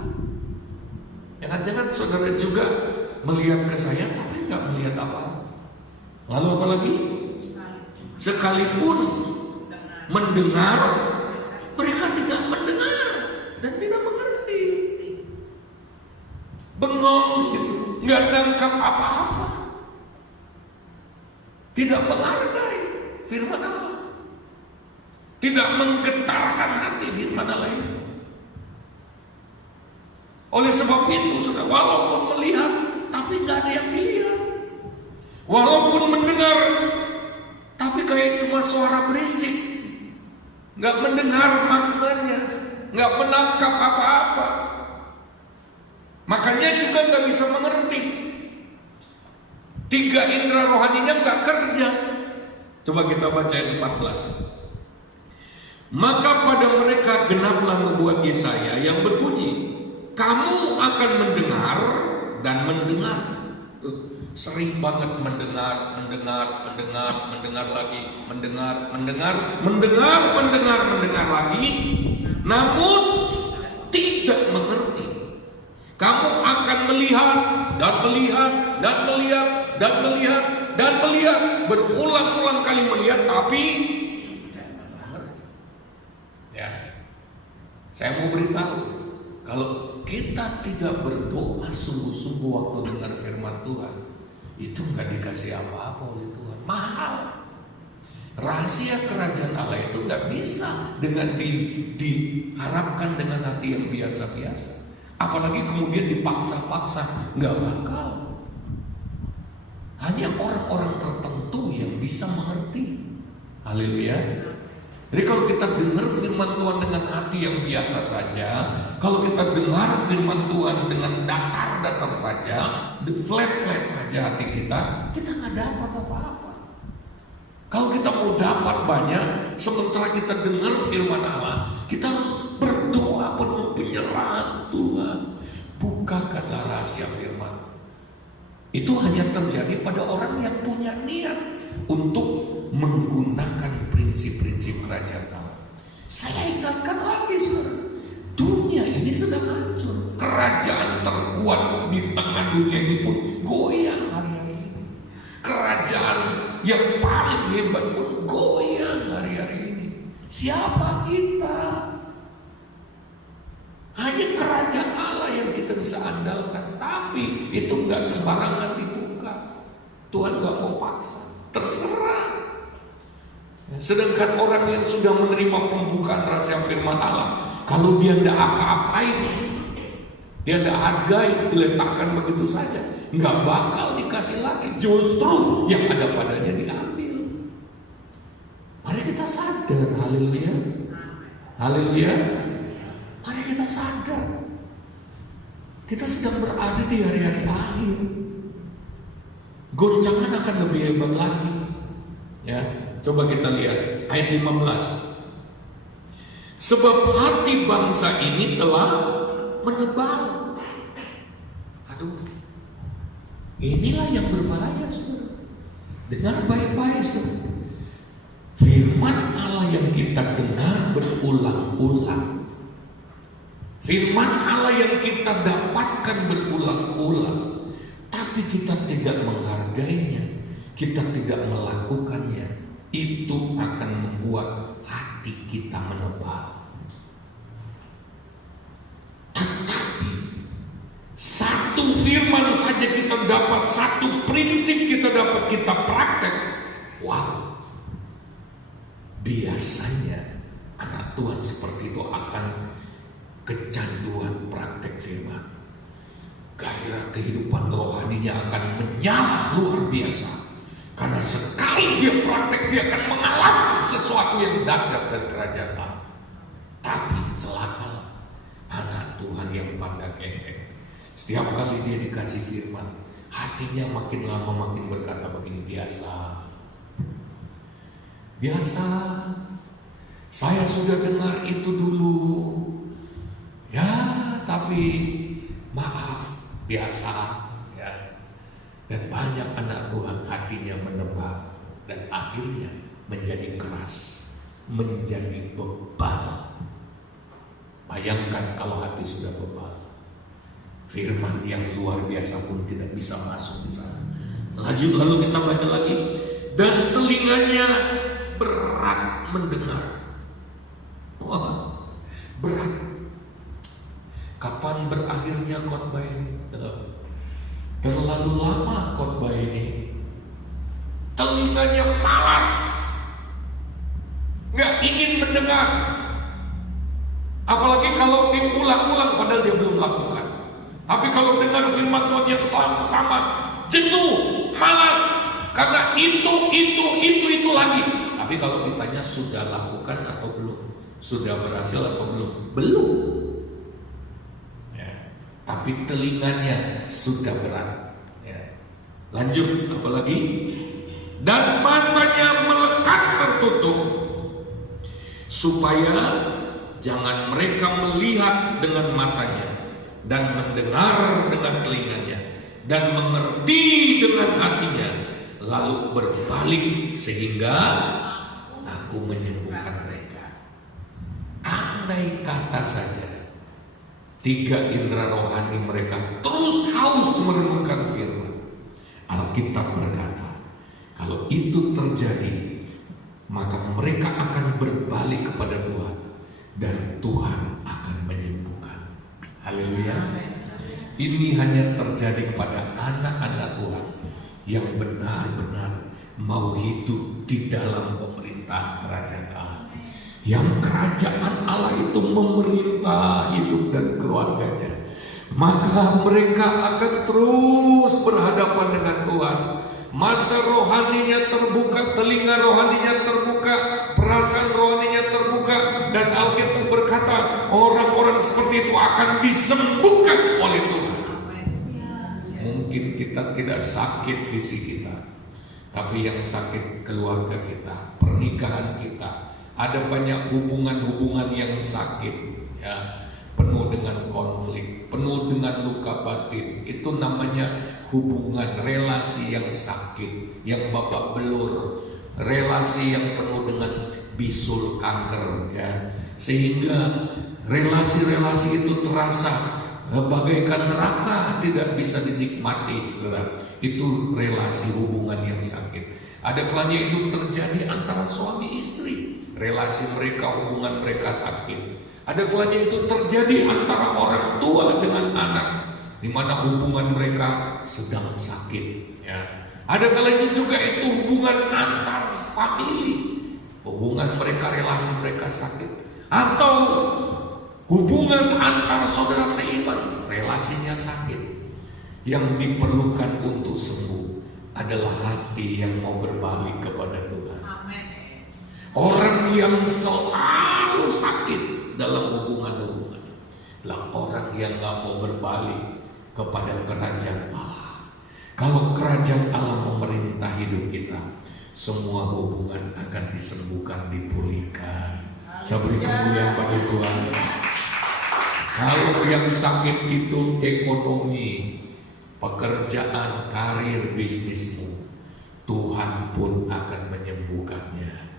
Jangan-jangan saudara juga melihat ke saya tapi nggak melihat apa. Lalu apa lagi? Sekalipun mendengar, mereka tidak mendengar dan tidak mengerti. Bengong gitu, nggak nangkap apa-apa, tidak menghargai firman Allah, tidak menggetarkan hati firman Allah itu. Oleh sebab itu, saudara, walaupun melihat tapi nggak ada yang dilihat, walaupun mendengar tapi kayak cuma suara berisik, nggak mendengar maknanya, nggak menangkap apa-apa. Makanya juga nggak bisa mengerti. 3 indera rohaninya nggak kerja. Coba kita baca ayat 14. Maka pada mereka genaplah nubuat Yesaya yang berbunyi, kamu akan mendengar dan mendengar. Sering banget mendengar lagi, namun tidak mengerti. Kamu akan melihat dan melihat berulang-ulang kali melihat, tapi ya, saya mau beritahu, kalau kita tidak berdoa sungguh-sungguh waktu dengar firman Tuhan, itu nggak dikasih apa-apa oleh Tuhan. Mahal. Rahasia kerajaan Allah itu nggak bisa dengan diharapkan dengan hati yang biasa-biasa. Apalagi kemudian dipaksa-paksa, nggak bakal. Hanya orang-orang tertentu yang bisa mengerti. Haleluya. Jadi kalau kita dengar firman Tuhan dengan hati yang biasa saja, kalau kita dengar firman Tuhan dengan datar-datar saja, flat-flat saja hati kita nggak dapat apa-apa. Kalau kita mau dapat banyak, sementara kita dengar firman Allah, kita harus berdoa penuh penyerahan. Tuhan, bukakanlah rahasia firman. Itu hanya terjadi pada orang yang punya niat untuk menggunakan prinsip-prinsip kerajaan Allah. Saya ingatkan lagi, saudara, dunia ini sedang hancur. Kerajaan terkuat di tengah dunia ini pun goyang hari-hari ini. Kerajaan yang paling hebat pun goyang hari-hari ini. Siapa kita? Hanya kerajaan Allah yang kita bisa andalkan. Tapi itu nggak sembarangan dibuka. Tuhan nggak mau paksa, terserah. Sedangkan orang yang sudah menerima pembukaan rahasia firman Allah, kalau dia tidak apa-apain, dia tidak hargai, diletakkan begitu saja, nggak bakal dikasih lagi. Justru yang ada padanya diambil. Mari kita sadar, haleluya, haleluya. Mari kita sadar, kita sedang berada di hari-hari akhir. Goncangan akan lebih hebat lagi. Ya, coba kita lihat ayat 15. Sebab hati bangsa ini telah menebal. Aduh, inilah yang berbahaya, saudara. Dengar baik-baik, saudara. Firman Allah yang kita dengar berulang-ulang, firman Allah yang kita dapatkan berulang-ulang, tapi kita tidak menghargainya, kita tidak melakukannya, itu akan membuat hati kita menebal. Tetapi satu firman saja kita dapat, satu prinsip kita dapat, kita praktek. Wow, biasanya anak Tuhan seperti itu akan kecanduan praktek firman. Gairah kehidupan rohaninya akan menyala luar biasa. Karena sekali dia praktek, dia akan mengalami sesuatu yang dahsyat dari kerajaan Allah. Tapi celaka anak Tuhan yang pandang enteng. Setiap kali dia dikasih firman, hatinya makin lama makin berkata begini, biasa, saya sudah dengar itu dulu, ya, tapi maaf, biasa, ya. Dan banyak anak Tuhan hatinya menebal dan akhirnya menjadi keras, menjadi bebal. Bayangkan kalau hati sudah bebal, firman yang luar biasa pun tidak bisa masuk di sana. Lalu kita baca lagi, dan telinganya berat mendengar. Wah, berat. Kapan berakhirnya khotbah ini? Terlalu lama khotbah ini. Telinganya malas, nggak ingin mendengar. Apalagi kalau diulang-ulang padahal dia belum lakukan. Tapi kalau dengar firman Tuhan yang sama, jenuh, malas, karena itu lagi. Tapi kalau ditanya sudah lakukan atau belum, sudah berhasil atau belum, belum. Ya. Tapi telinganya sudah berat. Ya. Lanjut, apalagi? Dan matanya melekat tertutup, supaya jangan mereka melihat dengan matanya, dan mendengar dengan telinganya, dan mengerti dengan hatinya, lalu berbalik sehingga aku menyembuhkan mereka. Andai kata saja 3 indera rohani mereka terus haus merenungkan firman, Alkitab berkata, kalau itu terjadi, maka mereka akan berbalik kepada Tuhan, dan Tuhan akan menyembuhkan. Haleluya. Ini hanya terjadi kepada anak-anak Tuhan yang benar-benar mau hidup di dalam pemerintahan kerajaan Allah. Yang kerajaan Allah itu memerintah hidup dan keluarganya, maka mereka akan terus berhadapan dengan Tuhan. Mata rohaninya terbuka, telinga rohaninya terbuka, perasaan rohaninya terbuka, dan Alkitab berkata orang-orang seperti itu akan disembuhkan oleh Tuhan. Mungkin kita tidak sakit fisik kita, tapi yang sakit keluarga kita, pernikahan kita. Ada banyak hubungan-hubungan yang sakit, ya, penuh dengan konflik, penuh dengan luka batin. Itu namanya hubungan, relasi yang sakit, yang babak belur, relasi yang penuh dengan bisul kanker, ya. Sehingga relasi-relasi itu terasa bagaikan neraka, tidak bisa dinikmati, saudara. Itu relasi hubungan yang sakit. Ada kalanya itu terjadi antara suami istri, relasi mereka, hubungan mereka sakit. Ada kalanya itu terjadi antara orang tua dengan anak, di mana hubungan mereka sedang sakit, ya. Ada kalanya juga itu hubungan antar famili, hubungan mereka, relasi mereka sakit. Atau hubungan antar saudara seiman, relasinya sakit. Yang diperlukan untuk sembuh adalah hati yang mau berbalik kepada Tuhan. Orang yang selalu sakit dalam hubungan-hubungan adalah orang yang gak mau berbalik kepada kerajaan Allah. Kalau kerajaan Allah memerintah hidup kita, semua hubungan akan disembuhkan, dipulihkan. Saya beri kemuliaan pada Tuhan. Kalau yang sakit itu ekonomi, pekerjaan, karir, bisnismu, Tuhan pun akan menyembuhkannya.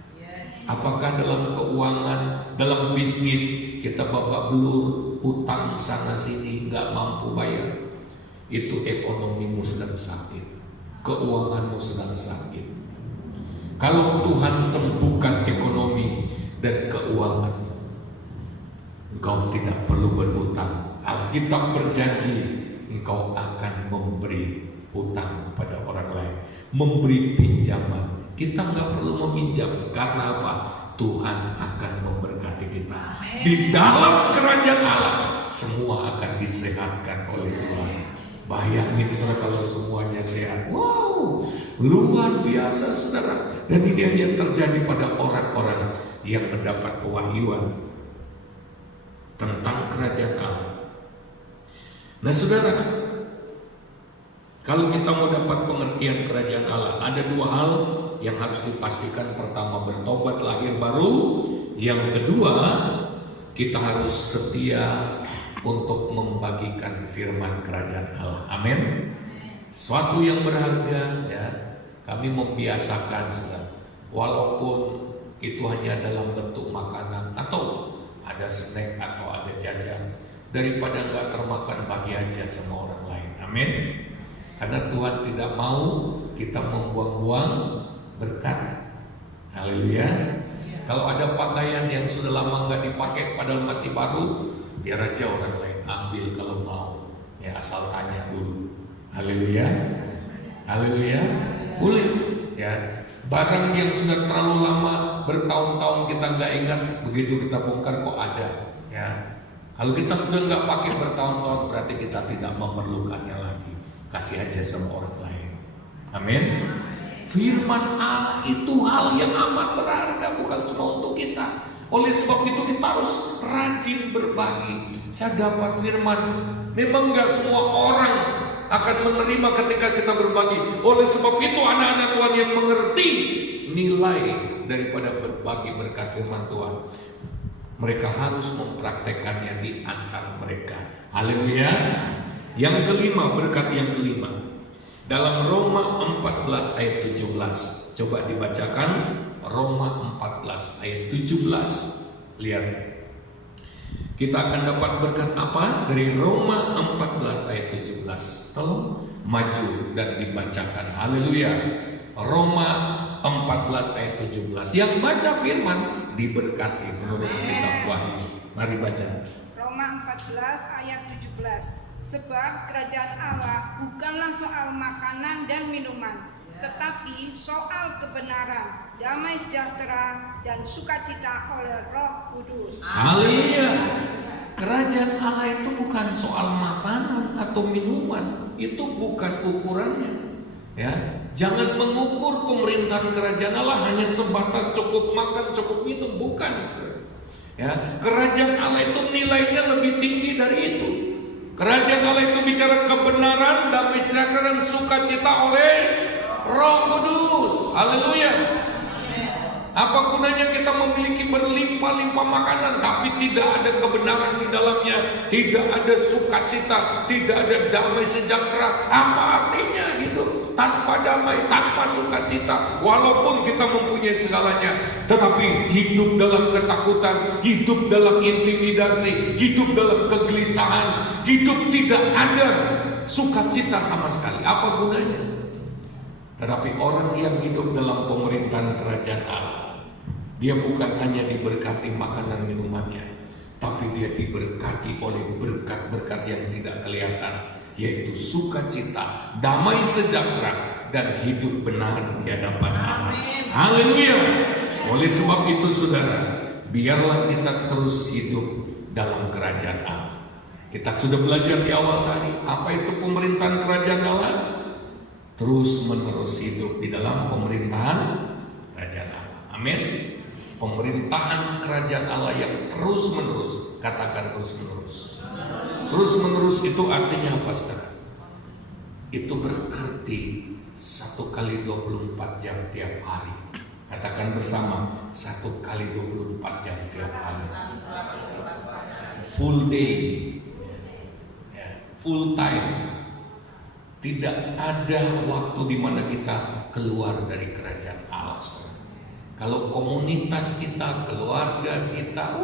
Apakah dalam keuangan, dalam bisnis kita babak belur, utang sana sini, nggak mampu bayar, itu ekonomimu sedang sakit. keuanganmu sedang sakit. Kalau Tuhan sembuhkan ekonomi dan keuangan, engkau tidak perlu berhutang. Alkitab berjanji engkau akan memberi hutang kepada orang lain, memberi pinjaman. Kita nggak perlu meminjam. Karena apa? Tuhan akan memberkati kita. Di dalam kerajaan Allah semua akan disehatkan oleh Tuhan. Bayangin saudara kalau semuanya sehat. Wow, luar biasa saudara. Dan ini hanya terjadi pada orang-orang yang mendapat pewahyuan tentang kerajaan Allah. Nah saudara, kalau kita mau dapat pengertian kerajaan Allah, ada dua hal yang harus dipastikan. Pertama, bertobat lahir baru. Yang kedua, kita harus setia untuk membagikan firman kerajaan Allah. Amin. Suatu yang berharga ya. Kami membiasakan saudara, walaupun itu hanya dalam bentuk makanan atau ada snack atau ada jajan, daripada nggak termakan, bagi aja sama orang lain. Amin. Karena Tuhan tidak mau kita membuang-buang berkat. Haleluya. Kalau ada pakaian yang sudah lama nggak dipakai padahal masih baru, biar aja orang lain ambil kalau mau. Ya asal tanya dulu. Haleluya. Haleluya. Boleh. Ya. Barang yang sudah terlalu lama, bertahun-tahun kita nggak ingat, begitu kita bongkar kok ada. Ya. Kalau kita sudah nggak pakai bertahun-tahun, berarti kita tidak memerlukannya lagi. Kasih aja sama orang lain. Amin. Firman Allah itu hal yang amat berharga, bukan cuma untuk kita. Oleh sebab itu kita harus rajin berbagi. Saya dapat firman, memang nggak semua orang akan menerima ketika kita berbagi. Oleh sebab itu anak-anak Tuhan yang mengerti nilai daripada berbagi berkat firman Tuhan, mereka harus mempraktekannya di antara mereka. Haleluya. Yang kelima, berkat yang kelima, dalam Roma 14 ayat 17. Coba dibacakan Roma 14 ayat 17. Lihat. Kita akan dapat berkat apa dari Roma 14 ayat 17. Tolong maju dan dibacakan. Haleluya. Roma 14 ayat 17. Yang baca firman diberkati menurut kitab Wahyu. Mari baca. Roma 14 ayat 17. Sebab kerajaan Allah bukanlah soal makanan dan minuman, tetapi soal kebenaran, damai sejahtera, dan sukacita oleh Roh Kudus. Haleluya. Kerajaan Allah itu bukan soal makanan atau minuman. Itu bukan ukurannya. Ya, jangan mengukur pemerintahan kerajaan Allah hanya sebatas cukup makan, cukup minum. Bukan. Ya, kerajaan Allah itu nilainya lebih tinggi dari itu. Kerajaan Allah itu bicara kebenaran, damai sejahtera, dan sukacita oleh Roh Kudus. Haleluya. Apa gunanya kita memiliki berlimpah-limpah makanan tapi tidak ada kebenaran di dalamnya, tidak ada sukacita, tidak ada damai sejahtera? Apa artinya hidup tanpa damai, tanpa sukacita? Walaupun kita mempunyai segalanya, tetapi hidup dalam ketakutan, hidup dalam intimidasi, hidup dalam kegelisahan, hidup tidak ada sukacita sama sekali. Apa gunanya? Tetapi orang yang hidup dalam pemerintahan kerajaan Allah, dia bukan hanya diberkati makanan minumannya, tapi dia diberkati oleh berkat-berkat yang tidak kelihatan, yaitu sukacita, damai sejahtera, dan hidup benar di hadapan Allah. Haleluya. Oleh sebab itu saudara, biarlah kita terus hidup dalam kerajaan Allah. Kita sudah belajar di awal tadi, apa itu pemerintahan kerajaan Allah? Terus menerus hidup di dalam pemerintahan kerajaan Allah. Amin. Pemerintahan kerajaan Allah yang terus menerus. Katakan terus menerus. Terus menerus itu artinya apa saudara? Itu berarti 1 kali 24 jam tiap hari. Katakan bersama, 1 kali 24 jam tiap hari. Full day, full time. Tidak ada waktu di mana kita keluar dari kerajaan Allah. Kalau komunitas kita, keluarga kita,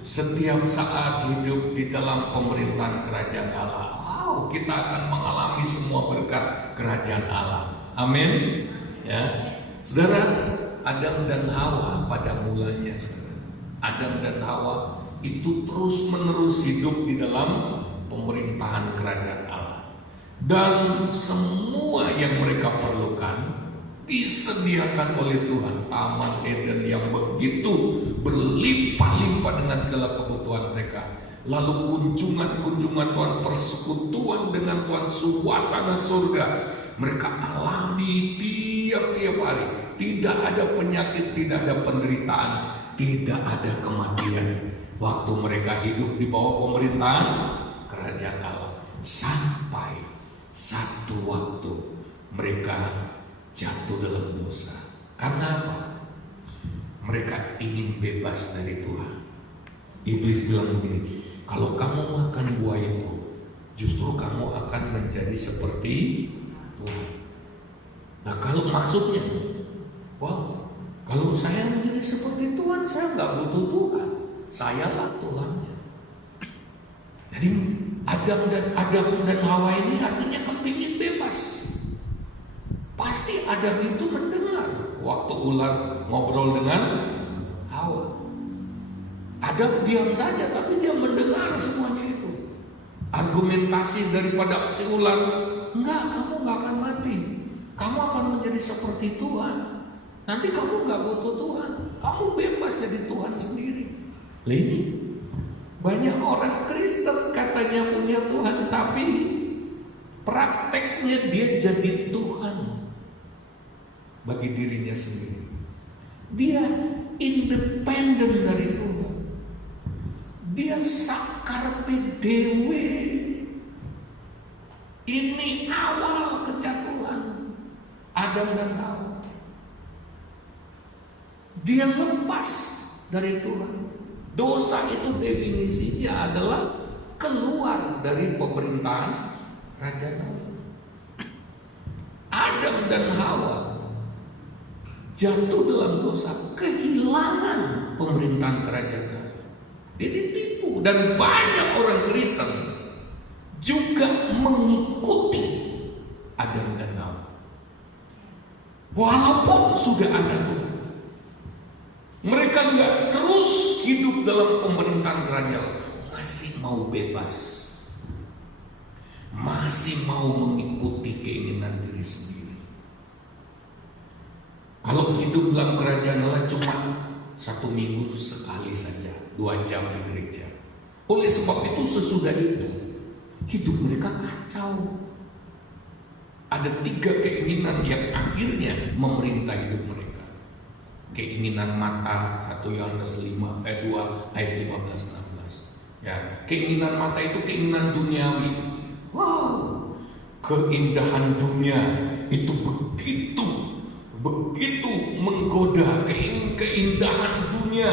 setiap saat hidup di dalam pemerintahan kerajaan Allah. wow, kita akan mengalami semua berkat kerajaan Allah. Amin. Ya, saudara, Adam dan Hawa pada mulanya, saudara, Adam dan Hawa itu terus menerus hidup di dalam pemerintahan kerajaan Allah, dan semua yang mereka perlukan disediakan oleh Tuhan. Taman Eden yang begitu berlimpah-limpah dengan segala kebutuhan mereka. Lalu kunjungan-kunjungan Tuhan, persekutuan dengan Tuhan, suasana surga mereka alami tiap-tiap hari. Tidak ada penyakit, tidak ada penderitaan, tidak ada kematian waktu mereka hidup di bawah pemerintahan kerajaan Allah. Sampai satu waktu mereka jatuh dalam dosa. Karena apa? Mereka ingin bebas dari Tuhan. Iblis bilang begini, kalau kamu makan buah itu, justru kamu akan menjadi seperti Tuhan. Nah, kalau maksudnya, wow, kalau saya menjadi seperti Tuhan, saya nggak butuh Tuhan, sayalah Tuhannya. Jadi Adam dan Hawa ini akhirnya kepingin bebas. Pasti Adam itu mendengar waktu ular ngobrol dengan Hawa. Adam diam saja, tapi dia mendengar semuanya itu. Argumentasi daripada si ular, enggak, kamu nggak akan mati, kamu akan menjadi seperti Tuhan. Nanti kamu nggak butuh Tuhan, kamu bebas jadi Tuhan sendiri. Ini banyak orang Kristen katanya punya Tuhan, tapi prakteknya dia jadi Tuhan bagi dirinya sendiri. Dia independen dari Tuhan. Dia sakar dewe. Ini awal kejatuhan Adam dan Hawa. Dia lepas dari Tuhan. Dosa itu definisinya adalah keluar dari pemerintahan kerajaan Allah. Adam dan Hawa jatuh dalam dosa, kehilangan pemerintahan kerajaan Allah. Dia ditipu, dan banyak orang Kristen juga mengikuti Adam dan Hawa. Walaupun sudah ada Tuhan, mereka nggak terus hidup dalam pemerintahan kerajaan, masih mau bebas, masih mau mengikuti keinginan diri sendiri. Kalau hidup dalam kerajaan Allah cuma 1 minggu sekali saja, 2 jam di gereja. Oleh sebab itu sesudah itu hidup mereka kacau. Ada 3 keinginan yang akhirnya memerintah hidup mereka. Keinginan mata, 1 Yohanes 2 ayat 15-16. Ya, keinginan mata itu keinginan duniawi. Wow, keindahan dunia itu begitu menggoda. Keindahan dunia,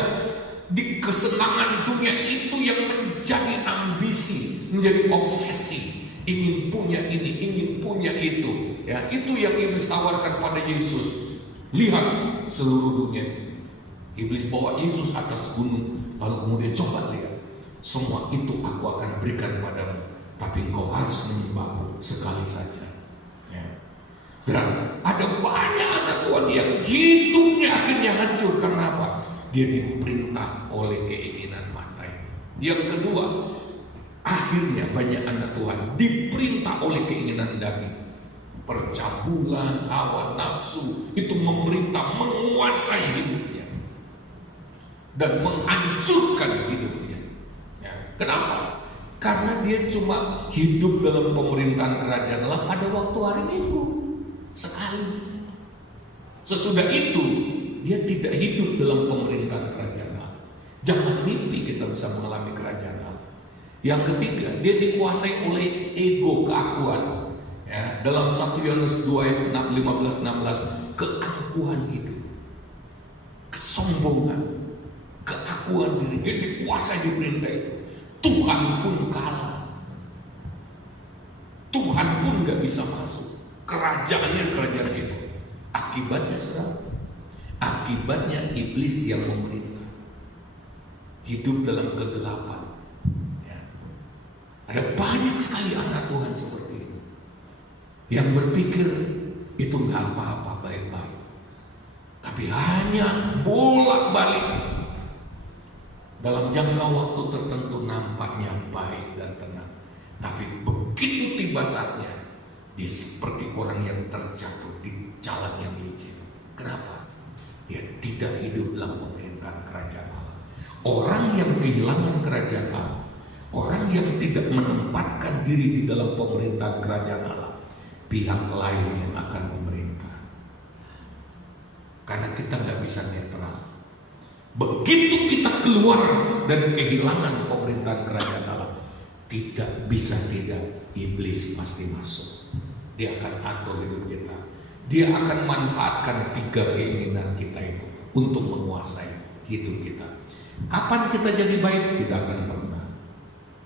di kesenangan dunia itu yang menjadi ambisi, menjadi obsesi, ingin punya ini, ingin punya itu. Ya, itu yang iblis tawarkan pada Yesus. Lihat seluruh dunia. Iblis bawa Yesus atas gunung, lalu kemudian coba lihat, semua itu aku akan berikan padamu, tapi engkau harus menyembahku sekali saja. Dan ada banyak anak Tuhan yang hidupnya akhirnya hancur. Karena apa? Dia diperintah oleh keinginan mata ini. Yang kedua, akhirnya banyak anak Tuhan diperintah oleh keinginan daging. Percabulan, hawa nafsu itu memerintah, menguasai hidupnya dan menghancurkan hidupnya. Ya. Kenapa? Karena dia cuma hidup dalam pemerintahan kerajaan Allah pada waktu hari Minggu sekali. Sesudah itu dia tidak hidup dalam pemerintahan kerajaan Allah. Jangan mimpi kita bisa mengalami kerajaan Allah. Yang ketiga, dia dikuasai oleh ego, keakuan. Ya, dalam 1 Yohanes 2 ayat 15-16, keakuan hidup, kesombongan, keakuan diri, dia dikuasai di perintah itu. Tuhan pun kalah, Tuhan pun gak bisa masuk. Kerajaannya kerajaan itu. Akibatnya saudara, akibatnya iblis yang memerintah, hidup dalam kegelapan. Ya. Ada banyak sekali anak Tuhan seperti itu yang berpikir itu nggak apa-apa, baik-baik, tapi hanya bolak-balik dalam jangka waktu tertentu nampaknya baik dan tenang, tapi begitu tiba saatnya dia seperti orang yang terjatuh di jalan yang licin. Kenapa? Dia tidak hidup dalam pemerintahan kerajaan Allah. Orang yang kehilangan kerajaan Allah, orang yang tidak menempatkan diri di dalam pemerintahan kerajaan Allah, pihak lain yang akan memerintah. Karena kita nggak bisa netral. Begitu kita keluar dan kehilangan pemerintahan kerajaan Allah, tidak bisa tidak, iblis pasti masuk. Dia akan atur hidup kita. Dia akan manfaatkan 3 keinginan kita itu untuk menguasai hidup kita. Kapan kita jadi baik? Tidak akan pernah.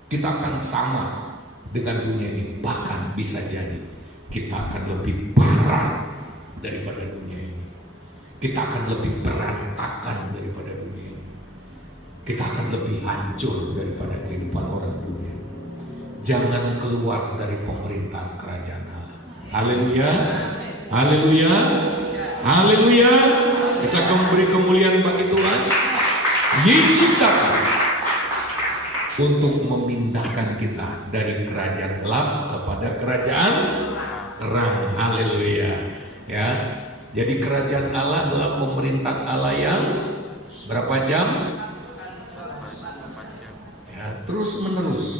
Kita akan sama dengan dunia ini. Bahkan bisa jadi kita akan lebih parah daripada dunia ini. Kita akan lebih berantakan daripada dunia ini. Kita akan lebih hancur daripada kehidupan orang dunia. Jangan keluar dari pemerintahan kerajaan Allah. Haleluya, haleluya, haleluya. Bisa memberi kemuliaan bagi Tuhan. Yesus datang untuk memindahkan kita dari kerajaan gelap kepada kerajaan terang. Haleluya. Ya. Jadi kerajaan Allah adalah pemerintahan Allah yang berapa jam? Ya, terus menerus.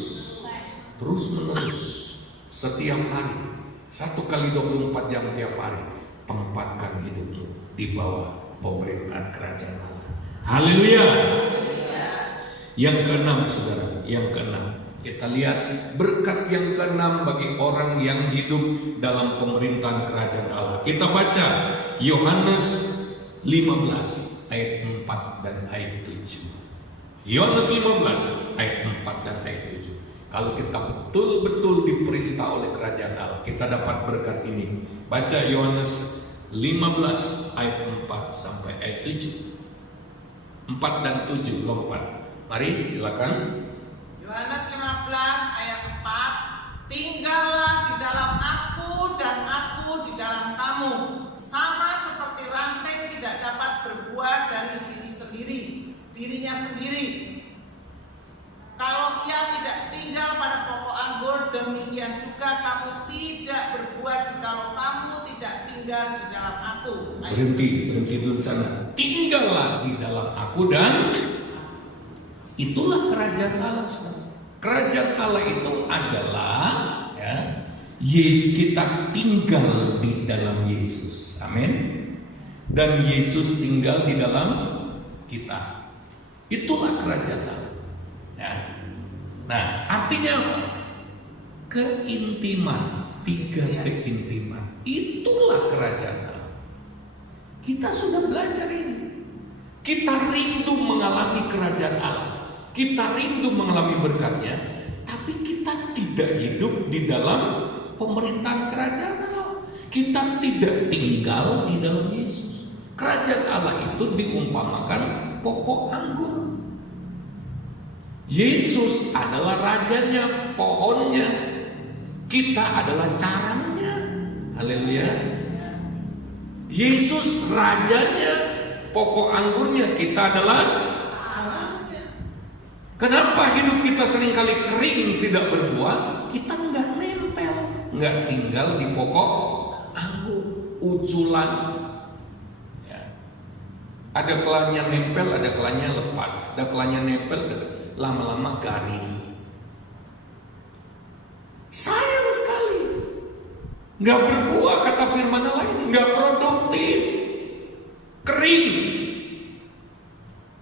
Setiap hari. 1 kali 24 jam tiap hari. Tempatkan hidupmu di bawah pemerintahan kerajaan Allah. Haleluya. Yang keenam, saudara, yang keenam, kita lihat berkat yang keenam bagi orang yang hidup dalam pemerintahan kerajaan Allah. Kita baca Yohanes 15 ayat 4 dan ayat 7. Yohanes 15 ayat 4 dan ayat 7. Kalau kita betul-betul diperintah oleh kerajaan Allah, kita dapat berkat ini. Baca Yohanes 15 ayat 4 sampai ayat 7. 4 dan 7 lompat. Mari silakan. Yohanes 15 ayat 4. Tinggallah di dalam aku dan aku di dalam kamu, sama seperti rantai tidak dapat berbuah dari dirinya sendiri. Kalau ia tidak tinggal pada pokok anggur, demikian juga kamu tidak berbuah jikalau kamu tidak tinggal di dalam aku. Berhenti dulu sana. Tinggallah di dalam aku dan itulah kerajaan Allah. Kerajaan Allah itu adalah ya, Yesus, kita tinggal di dalam Yesus. Amin. Dan Yesus tinggal di dalam kita. Itulah kerajaan Allah. Ya. Nah, artinya apa? Keintiman, 3 keintiman. Itulah kerajaan Allah. Kita sudah belajar ini. Kita rindu mengalami kerajaan Allah. Kita rindu mengalami berkatnya, tapi kita tidak hidup di dalam pemerintahan kerajaan Allah. Kita tidak tinggal di dalam Yesus. Kerajaan Allah itu diumpamakan pokok anggur. Yesus adalah rajanya, pohonnya. Kita adalah caranya. Haleluya. Yesus rajanya, pokok anggurnya. Kita adalah caranya. Kenapa hidup kita seringkali kering, tidak berbuah? Kita nggak nempel, nggak tinggal di pokok anggur, uculan. Ya. Ada kelanya nempel, ada kelanya lepas. Ada kelanya nempel, lama-lama garing. Sayang sekali, nggak berbuah, kata firman Allah ini, nggak produktif, kering.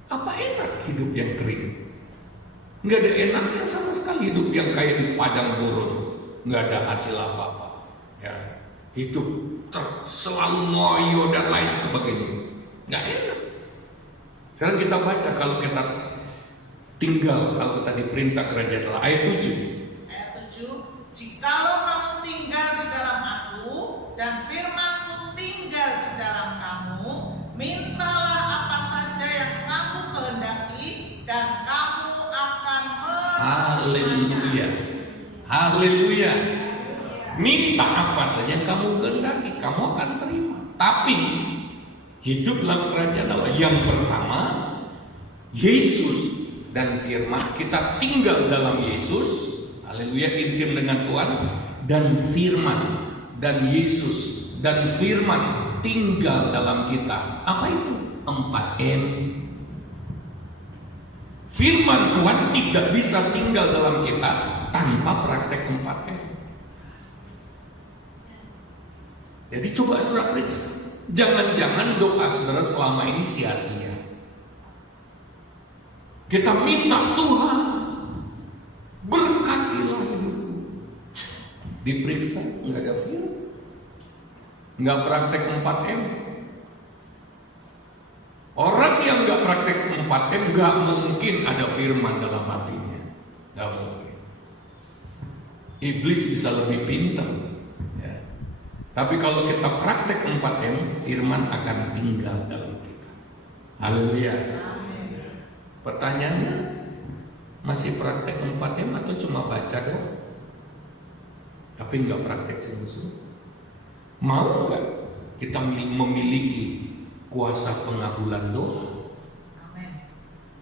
Apa enak hidup yang kering? Nggak ada enaknya sama sekali hidup yang kayak di padang gurun, nggak ada hasil apa-apa. Ya, hidup selalu ngoyo dan lain sebagainya, nggak enak. Sekarang kita baca kalau kita tinggal, kalau kita diperintah kerajaan Allah, ayat 7. Ayat 7. Jikalau kamu tinggal di dalam aku dan firman-Ku tinggal di dalam kamu, mintalah apa saja yang kamu kehendaki dan kamu akan Haleluya. Haleluya. Minta apa saja yang kamu kehendaki, kamu akan terima. Tapi hidup dalam kerajaan Allah yang pertama, Yesus dan firman. Kita tinggal dalam Yesus. Haleluya, intim dengan Tuhan. Dan firman dan Yesus dan firman tinggal dalam kita. Apa itu? 4M. Firman Tuhan tidak bisa tinggal dalam kita tanpa praktek 4M. Jadi coba saudara periksa. Jangan-jangan doa saudara selama ini sia-sia. Kita minta Tuhan, berkatilah hidupku. Diperiksa, nggak ada firman. Nggak praktek 4M. Orang yang nggak praktek 4M nggak mungkin ada firman dalam hatinya. Nggak mungkin. Iblis bisa lebih pintar. Ya. Tapi kalau kita praktek 4M, firman akan tinggal dalam kita. Haleluya. Pertanyaannya, masih praktek 4M atau cuma baca doang? Tapi nggak praktek sungguh-sungguh? Mau nggak kita memiliki kuasa pengabulan doa?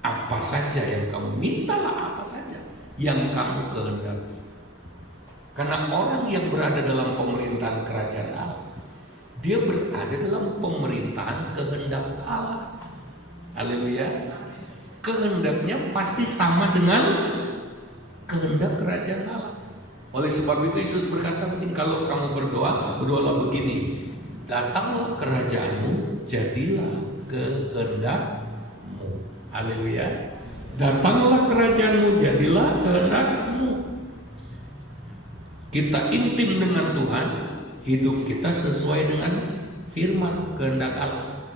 Apa saja yang kamu mintalah, apa saja yang kamu kehendaki. Karena orang yang berada dalam pemerintahan kerajaan Allah, dia berada dalam pemerintahan kehendak Allah. Haleluya. Kehendaknya pasti sama dengan kehendak kerajaan Allah. Oleh sebab itu Yesus berkata begini, kalau kamu berdoa, berdoalah begini, datanglah kerajaanmu, jadilah kehendakmu. Haleluya. Datanglah kerajaanmu, jadilah kehendakmu. Kita intim dengan Tuhan, hidup kita sesuai dengan firman kehendak Allah.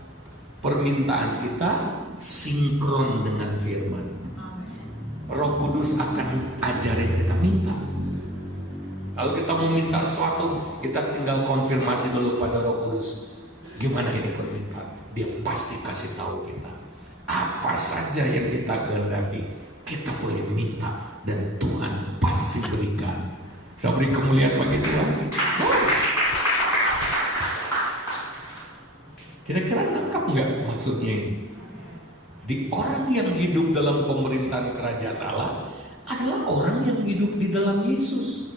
Permintaan kita sinkron dengan firman. Roh Kudus akan ajarin kita minta. Kalau kita mau minta sesuatu, kita tinggal konfirmasi dulu pada Roh Kudus. Gimana ini permintaan? Dia pasti kasih tahu kita. Apa saja yang kita kehendaki, kita boleh minta dan Tuhan pasti berikan. Saya beri kemuliaan bagi Tuhan. Kira-kira nangkap nggak maksudnya ini? Di orang yang hidup dalam pemerintahan kerajaan Allah adalah orang yang hidup di dalam Yesus.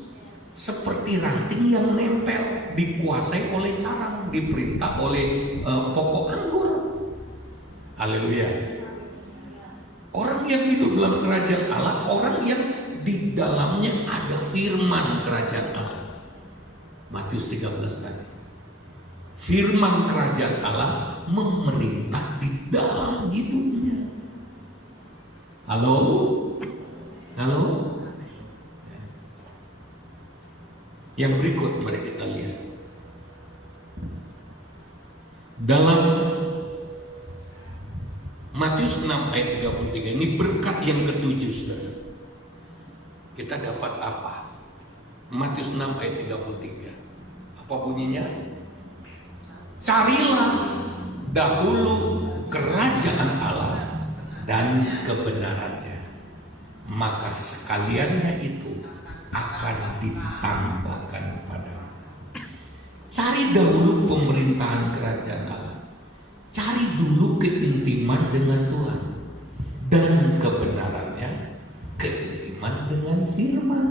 Seperti ranting yang nempel, dikuasai oleh carang, diperintah oleh pokok anggur. Haleluya. Orang yang hidup dalam kerajaan Allah, orang yang di dalamnya ada firman kerajaan Allah. Matius 13 tadi. Firman kerajaan Allah memerintah di dalam hidupnya. Halo? Halo? Yang berikut mari kita lihat. Dalam Matius 6 ayat 33, ini berkat yang ketujuh, saudara. Kita dapat apa? Matius 6 ayat 33. Apa bunyinya? Carilah dahulu kerajaan Allah dan kebenarannya, maka sekaliannya itu akan ditambahkan padamu. Cari dahulu pemerintahan kerajaan Allah. Cari dulu keintiman dengan Tuhan dan kebenarannya, keintiman dengan firman.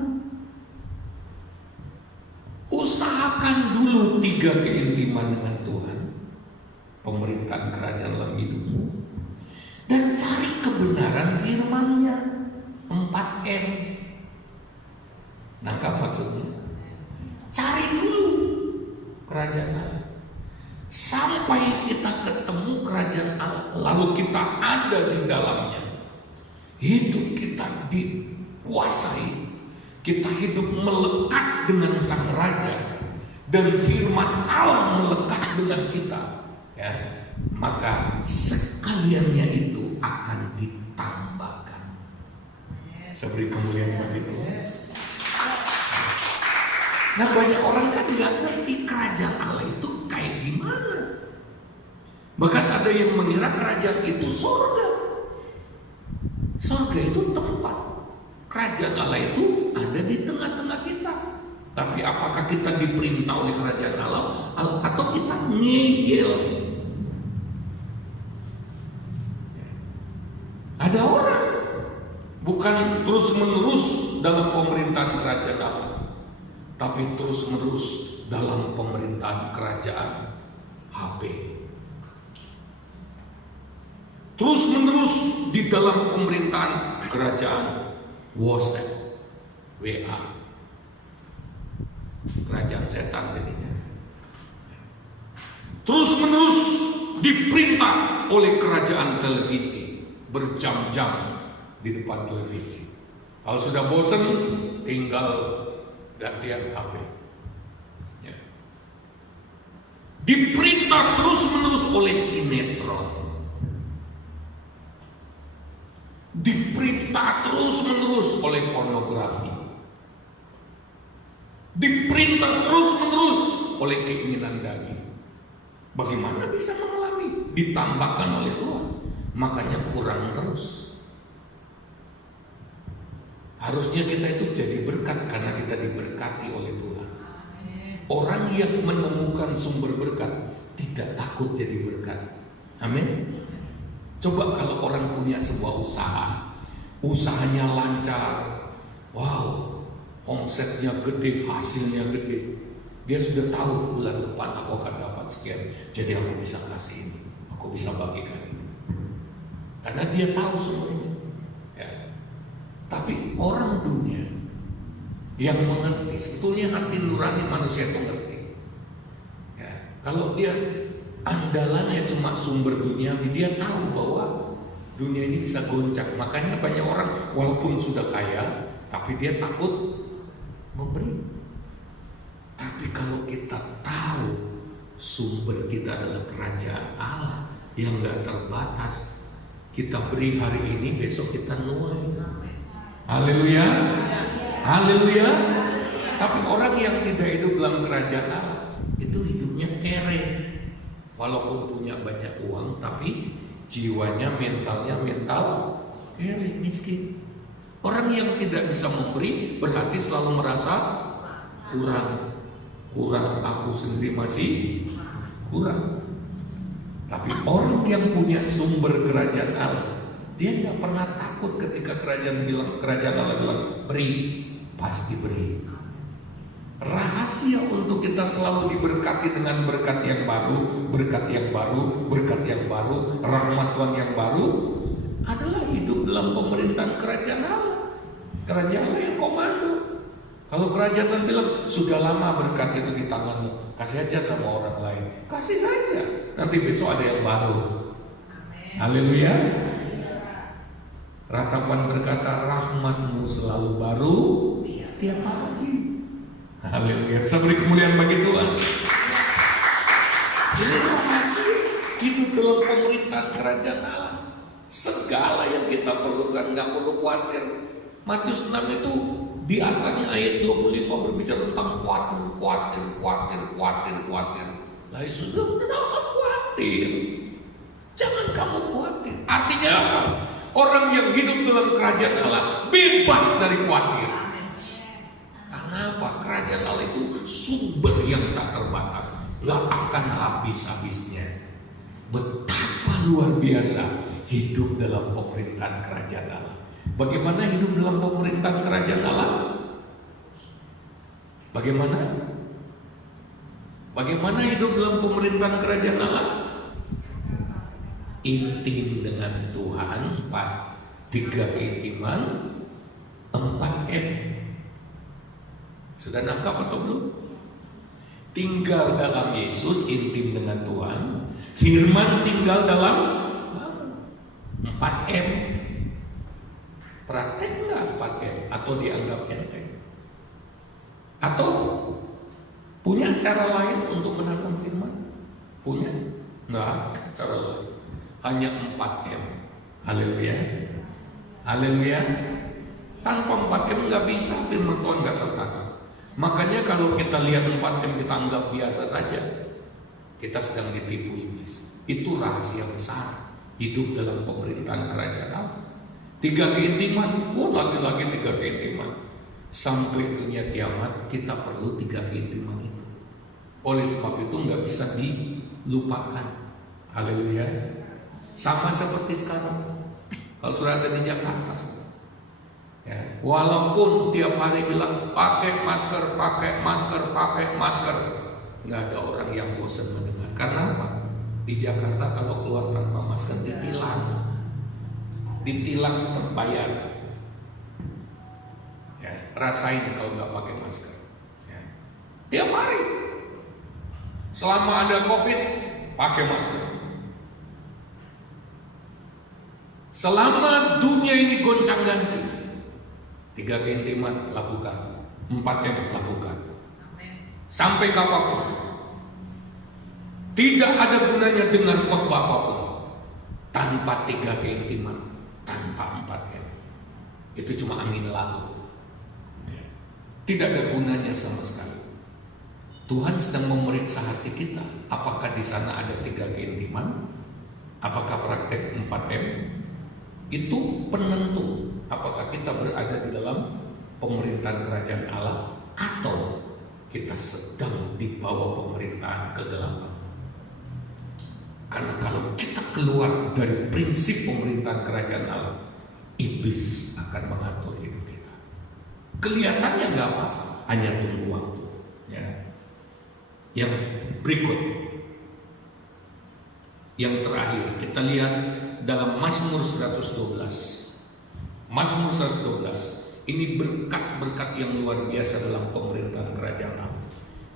Usahakan dulu 3 keintiman dengan Tuhan, pemerintahan kerajaan dalam hidupmu, dan cari kebenaran firman-Nya, 4M. Nangkap maksudnya? Cari dulu kerajaan Allah. Sampai kita ketemu kerajaan Allah, lalu kita ada di dalamnya, hidup kita dikuasai, kita hidup melekat dengan Sang Raja, dan firman Allah melekat dengan kita, ya, maka sekaliannya itu akan ditambahkan. Saya beri kemuliaan bagi Tuhan. Nah, banyak orang kan nggak ngerti kerajaan Allah itu kayak gimana. Bahkan ada yang mengira kerajaan itu surga. Surga itu tempat Kerajaan Allah itu ada di tengah-tengah kita. Tapi apakah kita diperintah oleh kerajaan Allah atau kita ngeyel? Ada orang bukan terus-menerus dalam pemerintahan kerajaan Allah, tapi terus-menerus dalam pemerintahan kerajaan HP. Terus-menerus di dalam pemerintahan kerajaan WhatsApp, WA. Kerajaan setan jadinya. Terus-menerus diperintah oleh kerajaan televisi, berjam-jam di depan televisi. Kalau sudah bosan, tinggal gantian HP. Ya. Diperintah terus-menerus oleh sinetron. Diperintah terus-menerus oleh pornografi. Diperintah terus-menerus oleh keinginan daging. Bagaimana bisa mengalami? Ditambahkan oleh Tuhan. Makanya kurang terus. Harusnya kita itu jadi berkat karena kita diberkati oleh Tuhan. Orang yang menemukan sumber berkat tidak takut jadi berkat. Amin. Coba kalau orang punya sebuah usaha, usahanya lancar, wow, omsetnya gede, hasilnya gede. Dia sudah tahu bulan depan aku akan dapat sekian, jadi aku bisa kasih ini, aku bisa bagikan ini. Karena dia tahu semuanya. Ya. Tapi orang dunia yang mengerti, sebetulnya hati nurani manusia itu ngerti. Ya. Kalau dia andalannya cuma sumber duniawi, dia tahu bahwa dunia ini bisa goncang. Makanya banyak orang walaupun sudah kaya, tapi dia takut memberi. Tapi kalau kita tahu sumber kita adalah kerajaan Allah yang gak terbatas, kita beri hari ini, besok kita nuai. Haleluya, haleluya. Tapi orang yang tidak hidup dalam kerajaan Allah itu hidupnya kere. Walaupun punya banyak uang, tapi jiwanya, mentalnya mental kere, miskin. Orang yang tidak bisa memberi berarti selalu merasa kurang. Aku sendiri masih kurang. Tapi orang yang punya sumber kerajaan Allah, dia nggak pernah takut ketika kerajaan Allah bilang beri, pasti beri. Rahasia untuk kita selalu diberkati dengan berkat yang baru, berkat yang baru, berkat yang baru, rahmat Tuhan yang baru adalah hidup dalam pemerintahan kerajaan Allah. Kerajaan Allah yang komando. Kalau kerajaan Allah bilang sudah lama berkat itu di tanganmu, kasih aja sama orang lain, kasih saja. Nanti besok ada yang baru. Haleluya. Ratapan berkata rahmatmu selalu baru tiap hari. Haleluya. Bisa beri kemuliaan bagi Tuhan. Ini rahasia hidup dalam pemerintahan kerajaan Allah. Segala yang kita perlukan nggak perlu khawatir. Matius 6 itu di atasnya ayat 25 berbicara tentang khawatir. Lah sudah tidak usah khawatir. Jangan kamu khawatir. Artinya apa? Orang yang hidup dalam kerajaan Allah bebas dari khawatir. Karena apa? Kerajaan Allah itu sumber yang tak terbatas, nggak akan habis-habisnya. Betapa luar biasa hidup dalam pemerintahan kerajaan Allah. Bagaimana hidup dalam pemerintahan kerajaan Allah? Bagaimana hidup dalam pemerintahan kerajaan Allah? Intim dengan Tuhan, 3 keintiman, 4M. Sudah nangkap atau belum? Tinggal dalam Yesus, intim dengan Tuhan. Firman tinggal dalam 4M. Praktek nggak 4M atau dianggap enteng? Atau punya cara lain untuk menanam firman? Punya? Nggak, cara lain. Hanya 4M. Haleluya. Haleluya. Tanpa 4M nggak bisa firman Tuhan nggak tertanam. Makanya kalau kita lihat 4M kita anggap biasa saja, kita sedang ditipu iblis. Itu rahasia besar hidup dalam pemerintahan kerajaan Allah. 3 keintiman, lagi-lagi 3 keintiman. Sampai dunia kiamat kita perlu 3 keintiman itu. Oleh sebab itu nggak bisa dilupakan. Haleluya. Sama seperti sekarang. Kalau sudah ada di Jakarta, ya, walaupun tiap hari bilang pakai masker, nggak ada orang yang bosan mendengar. Karena apa? Di Jakarta kalau keluar tanpa masker ditilang terbayar. Ya, rasain kalau nggak pakai masker. Ya. Tiap hari. Selama ada COVID, pakai masker. Selama dunia ini goncang-ganjing, 3 keintiman lakukan, 4M lakukan. Sampai kapanpun. Tidak ada gunanya dengar khotbah apapun tanpa 3 keintiman, tanpa 4M. Itu cuma angin lalu. Tidak ada gunanya sama sekali. Tuhan sedang memeriksa hati kita. Apakah di sana ada 3 keintiman? Apakah praktek 4M? Itu penentu apakah kita berada di dalam pemerintahan kerajaan Allah atau kita sedang di bawah pemerintahan kegelapan. Karena kalau kita keluar dari prinsip pemerintahan kerajaan Allah, iblis akan mengatur hidup kita. Kelihatannya nggak apa-apa, hanya tunggu waktu. Ya. Yang berikut, yang terakhir kita lihat dalam Mazmur 112. Mazmur 112 ini berkat-berkat yang luar biasa dalam pemerintahan kerajaan Allah.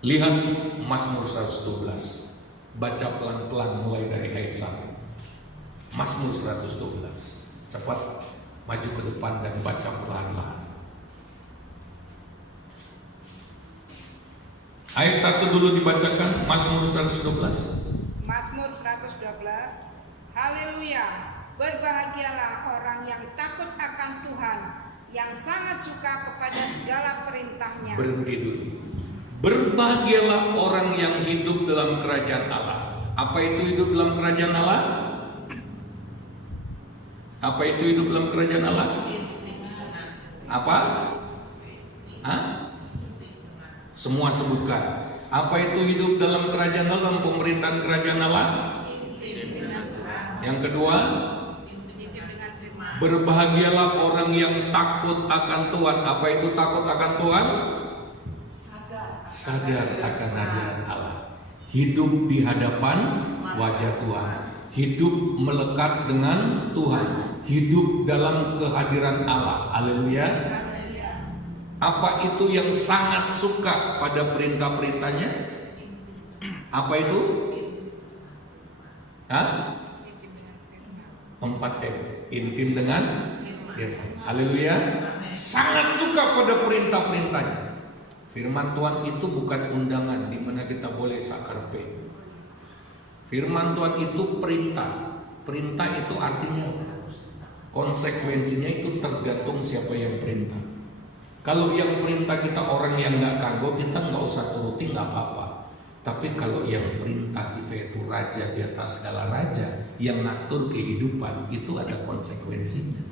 Lihat Mazmur 112. Baca pelan-pelan mulai dari ayat 1. Mazmur 112. Cepat maju ke depan dan baca perlahan-lahan. Ayat 1 dulu dibacakan, Mazmur 112. Mazmur 112. Haleluya, berbahagialah orang yang takut akan Tuhan, yang sangat suka kepada segala perintahnya. Berhenti dulu. Berbahagialah orang yang hidup dalam kerajaan Allah. Apa itu hidup dalam kerajaan Allah? Apa itu hidup dalam kerajaan Allah? Apa? Hah? Semua sebutkan. Apa itu hidup dalam kerajaan Allah, dalam pemerintahan kerajaan Allah? Yang kedua, berbahagialah orang yang takut akan Tuhan. Apa itu takut akan Tuhan? Sadar akan hadirat Allah. Hidup di hadapan wajah Tuhan. Hidup melekat dengan Tuhan. Hidup dalam kehadiran Allah. Haleluya. Apa itu yang sangat suka pada perintah-perintahnya? Apa itu? Hah? 4M, intim dengan firman. Haleluya. Sangat suka pada perintah-perintahnya. Firman Tuhan itu bukan undangan di mana kita boleh sakarpe. Firman Tuhan itu perintah. Perintah itu artinya konsekuensinya itu tergantung siapa yang perintah. Kalau yang perintah kita orang yang nggak kagok, kita nggak usah turuti, nggak apa-apa. Tapi kalau yang perintah kita itu raja di atas segala raja yang ngatur kehidupan, itu ada konsekuensinya.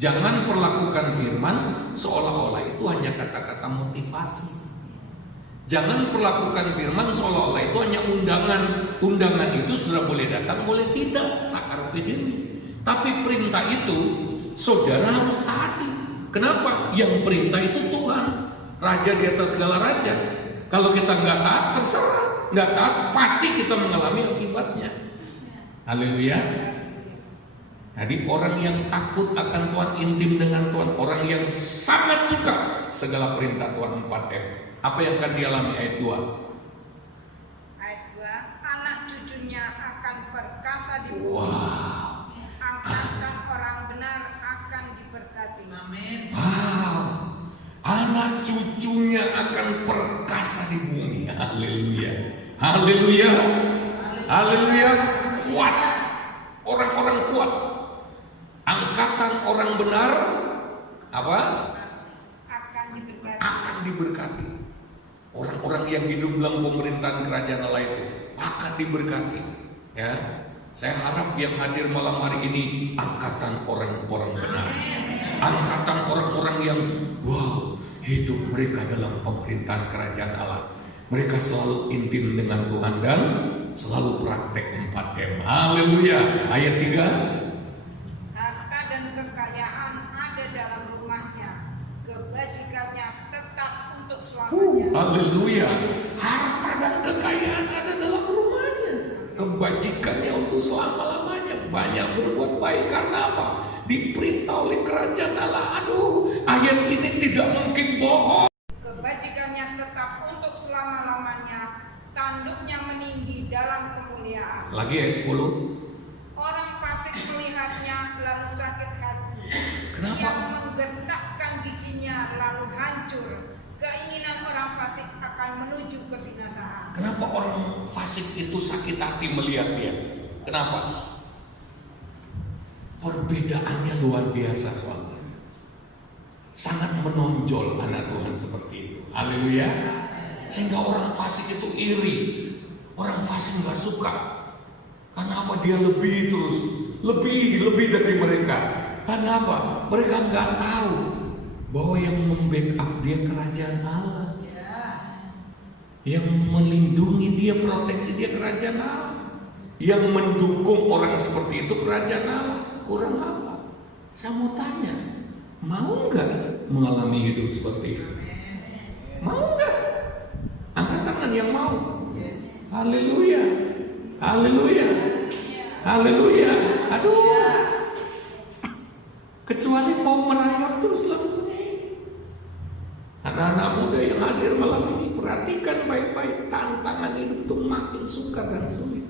Jangan perlakukan firman seolah-olah itu hanya kata-kata motivasi. Jangan perlakukan firman seolah-olah itu hanya undangan. Undangan itu sudah boleh datang, boleh tidak, sakar diri. Tapi perintah itu saudara harus taati. Kenapa? Yang perintah itu Tuhan, raja di atas segala raja. Kalau kita nggak taat, terserah. Nggak taat, pasti kita mengalami akibatnya. Haleluya. Jadi orang yang takut akan Tuhan, intim dengan Tuhan, orang yang sangat suka segala perintah Tuhan 4M. Apa yang akan dialami? Ayat 2. Ayat 2. Anak cucunya akan perkasa di bumi. Wow. Angkatan orang benar akan diberkati. Amin. Wow. Anak cucunya akan perkasa di bumi. Haleluya. Haleluya. Haleluya. Kuat. Orang-orang kuat. Angkatan orang benar apa? Akan diberkati. Orang-orang yang hidup dalam pemerintahan kerajaan Allah itu akan diberkati. Ya. Saya harap yang hadir malam hari ini angkatan orang-orang benar, angkatan orang-orang yang wow, hidup mereka dalam pemerintahan kerajaan Allah. Mereka selalu intim dengan Tuhan dan selalu praktek 4M. Haleluya. Ayat 3. Harta dan kekayaan ada dalam rumahnya, kebajikannya tetap untuk selamanya. Haleluya. Harta dan kekayaan ada dalam rumahnya, kebajikannya untuk selama-lamanya. Banyak berbuat baik karena apa? Diperintah oleh kerajaan Allah. Aduh, ayat ini tidak mungkin bohong. Kebajikannya tetap untuk selama-lamanya, tanduknya meninggi dalam kemuliaan. Lagi ayat 10. Orang fasik melihatnya lalu sakit hati. Kenapa? Yang menggertakkan giginya lalu hancur. Keinginan orang fasik akan menuju kebinasaan. Kenapa orang fasik itu sakit hati melihat dia? Kenapa? Perbedaannya luar biasa soalnya. Sangat menonjol anak Tuhan seperti itu. Haleluya. Sehingga orang fasik itu iri. Orang fasik nggak suka. Karena apa? Dia lebih terus, lebih dari mereka. Karena apa? Mereka nggak tahu bahwa yang membackup dia kerajaan Allah, yang melindungi dia, proteksi dia kerajaan Allah, yang mendukung orang seperti itu kerajaan Allah. Kurang apa? Saya mau tanya, mau nggak mengalami hidup seperti itu? Mau nggak? Angkat tangan yang mau. Haleluya, haleluya, haleluya. Aduh, kecuali mau merayap terus langsungnya. Anak-anak muda yang hadir malam ini, perhatikan baik-baik, tantangan hidup itu makin sukar dan sulit.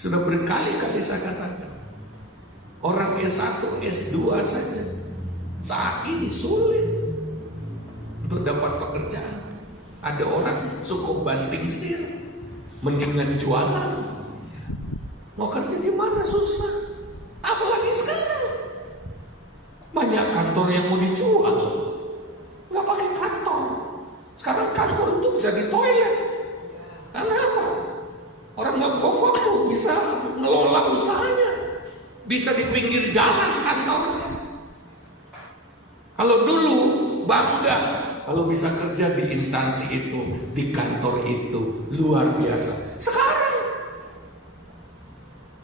Sudah berkali-kali saya katakan, orang S1, S2 saja saat ini sulit untuk dapat pekerjaan. Ada orang cukup banting setir, mendingan jualan. Mau kerja di mana susah, apalagi sekarang banyak kantor yang mau dijual, nggak pakai kantor. Sekarang kantor itu bisa di toilet. Karena apa? Orang nggak buang waktu, bisa ngelola usahanya, bisa di pinggir jalan kantornya. Kalau dulu bangga kalau bisa kerja di instansi itu, di kantor itu, luar biasa. Sekarang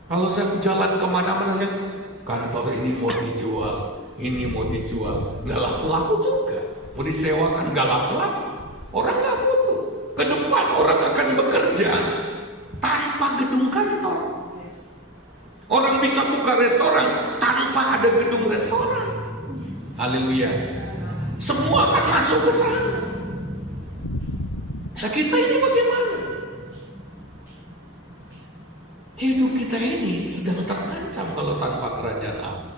kalau saya jalan kemana-mana, saya kantor ini mau dijual, ini mau dijual, nggak laku-laku juga. Mau disewakan nggak laku-laku, orang nggak butuh. Ke depan orang akan bekerja tanpa gedung kantor. Orang bisa buka restoran tanpa ada gedung restoran. Haleluya. Semua akan masuk ke sana. Nah, kita ini bagaimana? Hidup kita ini sedang terancam kalau tanpa kerajaan Allah.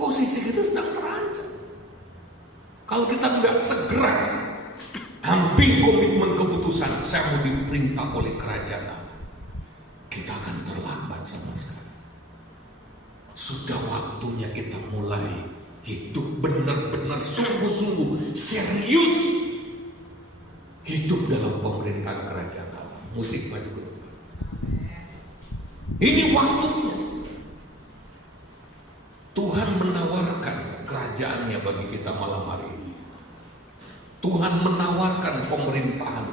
Posisi kita sedang terancam. Kalau kita nggak segera ambil komitmen keputusan, saya mau diperintah oleh kerajaan Allah, kita akan terlambat sama sekali. Sudah waktunya kita mulai hidup benar-benar sungguh-sungguh serius, hidup dalam pemerintahan kerajaan Allah. Musik maju ke depan. Ini waktunya. Tuhan menawarkan kerajaannya bagi kita malam hari ini. Tuhan menawarkan pemerintahan.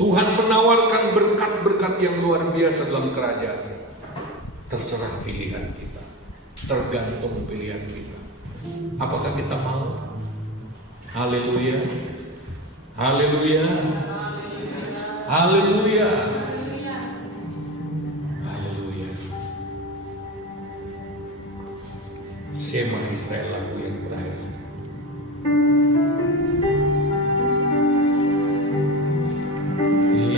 Tuhan menawarkan berkat-berkat yang luar biasa dalam kerajaan. Terserah pilihan kita, tergantung pilihan kita. Apakah kita mau? Haleluya, haleluya, haleluya, haleluya. Shema Israel, lagu yang terakhir.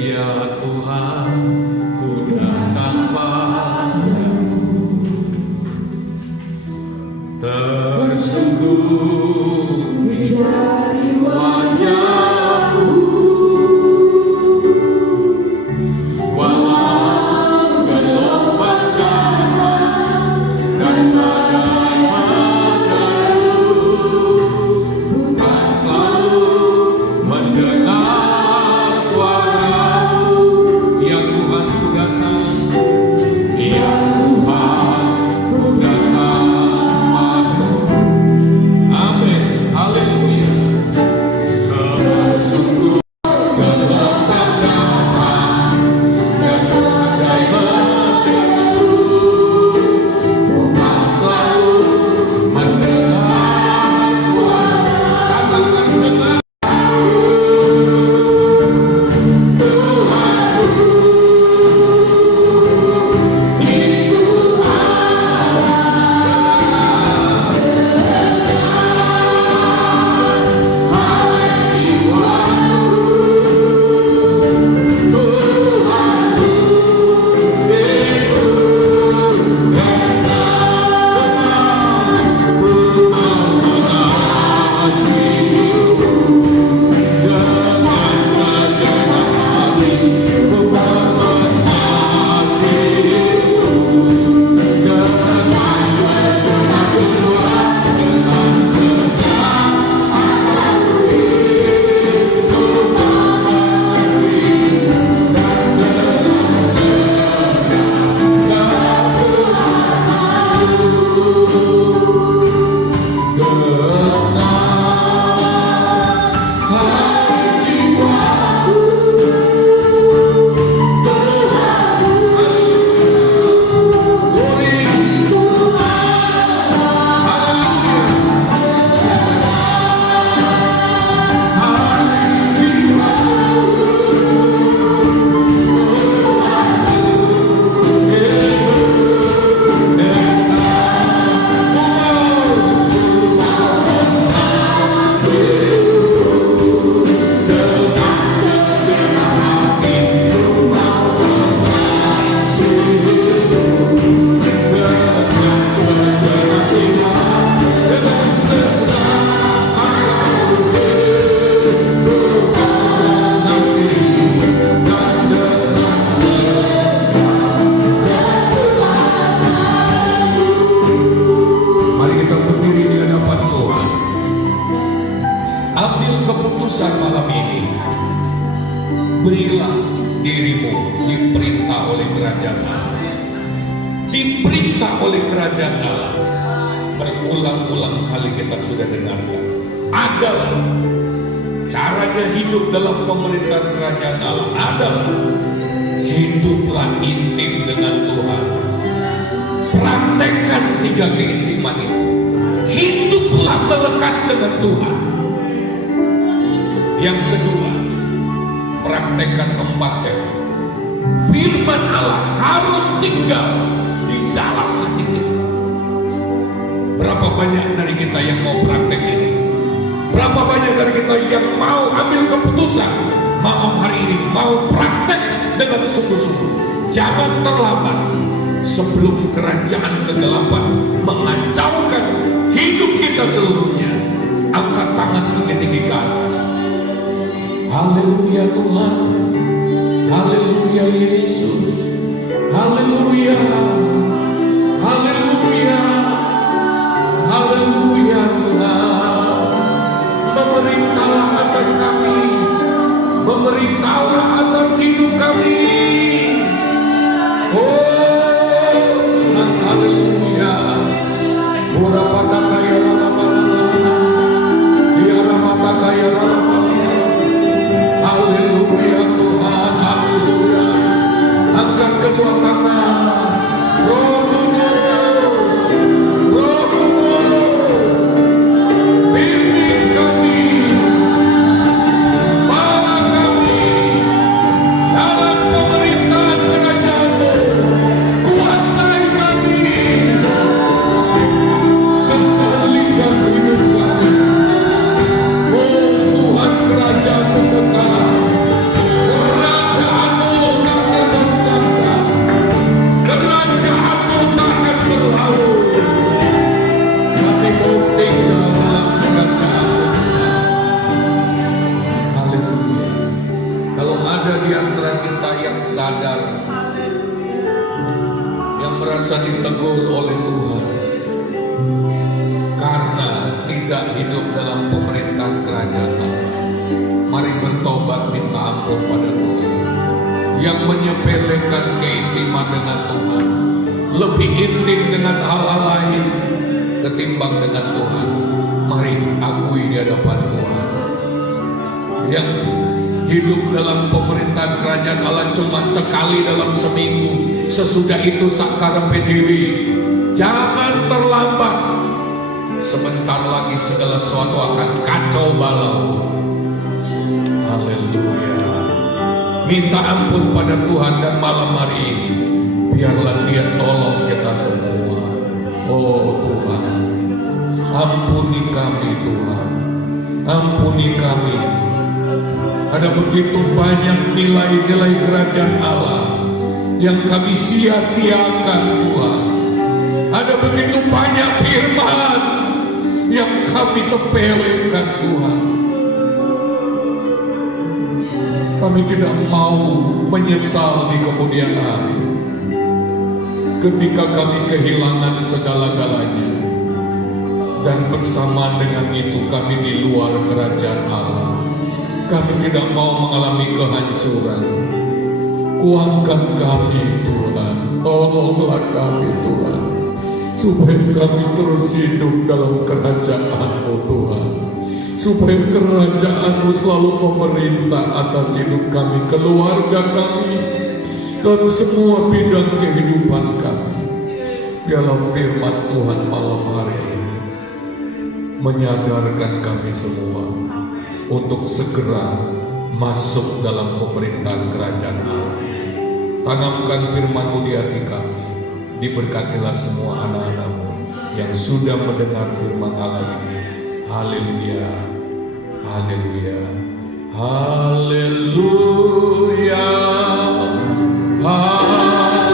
Ya Tuhan, ku datang padamu, tersungguh mencari wajah-Mu, walau gelombang datang dan badai menerjang, diperintah oleh kerajaan Allah. Berulang-ulang kali kita sudah dengarkan. Adalah caranya hidup dalam pemerintahan kerajaan Allah adalah hiduplah intim dengan Tuhan. Praktekkan 3 keintiman itu. Hiduplah melekat dengan Tuhan. Yang kedua, praktekkan 4M. Firman Allah harus tinggal di dalam hati kita. Berapa banyak dari kita yang mau praktek ini? Berapa banyak dari kita yang mau ambil keputusan malam hari ini, mau praktek dengan sungguh-sungguh? Jangan terlambat sebelum kerajaan kegelapan mengacaukan hidup kita seluruhnya. Angkat tangan tinggi-tinggi ke atas. Haleluya Tuhan, haleluya Yesus, haleluya, haleluya, haleluya Tuhan. Memerintahlah atas kami, memerintahlah atas hidup kami. Oh Tuhan, haleluya. Ura kaya rama, dia rama kaya rama. Haleluya Tuhan, haleluya. Angkat kedua tangan. Roh Kudus, Roh Kudus, bimbing kami, bawa kami dalam pemerintahan kerajaan-Mu. Kuasai kami, kendalikan hidup kami. Oh Tuhan, kerajaan-Mu kekal. Kerajaan-Mu tak akan goncangkan. Kerajaan-Mu tak akan berlalu. Kami mau tinggal dalam kerajaan-Mu. Haleluya. Kalau ada di antara kita yang sadar, yang merasa ditegur oleh Tuhan karena tidak hidup dalam pemerintahan kerajaan Allah, mari bertobat minta ampun pada Tuhan. Yang menyepelekan keintiman dengan Tuhan, lebih intim dengan hal-hal lain ketimbang dengan Tuhan, mari akui di hadapan Tuhan. Yang hidup dalam pemerintahan kerajaan Allah cuma sekali dalam seminggu, sesudah itu sakarepe dewe. Jangan terlambat, sebentar lagi segala sesuatu akan kacau balau. Haleluya. Minta ampun pada Tuhan, dan malam hari ini biarlah Dia tolong kita semua. Oh Tuhan, ampuni kami Tuhan, ampuni kami. Ada begitu banyak nilai-nilai kerajaan Allah yang kami sia-siakan Tuhan. Ada begitu banyak firman yang kami sepelekan Tuhan. Kami tidak mau menyesal di kemudian hari ketika kami kehilangan segala-galanya, dan bersama dengan itu kami di luar kerajaan Allah. Kami tidak mau mengalami kehancuran. Kuatkan kami Tuhan, tolonglah kami Tuhan, supaya kami terus hidup dalam kerajaan-Mu Tuhan, supaya kerajaan-Mu selalu memerintah atas hidup kami, keluarga kami, dan semua bidang kehidupan kami. Biarlah firman Tuhan malam hari ini menyadarkan kami semua untuk segera masuk dalam pemerintahan kerajaan Allah. Tanamkan firman-Mu di hati kami. Diberkatilah semua anak-anak-Mu yang sudah mendengar firman Allah ini. Haleluya, haleluya, haleluya, haleluya.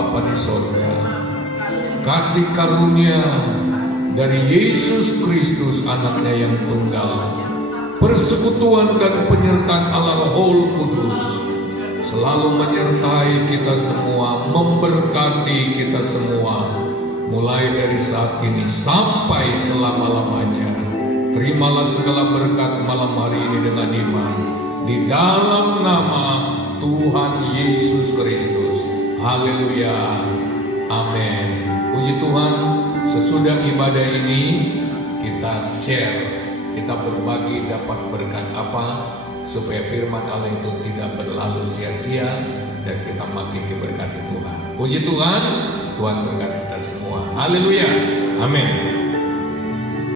Bapa di sorga, kasih karunia dari Yesus Kristus anaknya yang tunggal, persekutuan dan penyertaan Allah Roh Kudus selalu menyertai kita semua, memberkati kita semua, mulai dari saat ini sampai selama-lamanya. Terimalah segala berkat malam hari ini dengan iman di dalam nama Tuhan Yesus Kristus. Haleluya. Amin. Puji Tuhan, sesudah ibadah ini kita share, kita berbagi dapat berkat apa supaya firman Allah itu tidak berlalu sia-sia dan kita makin diberkati Tuhan. Puji Tuhan, Tuhan berkati kita semua. Haleluya. Amin.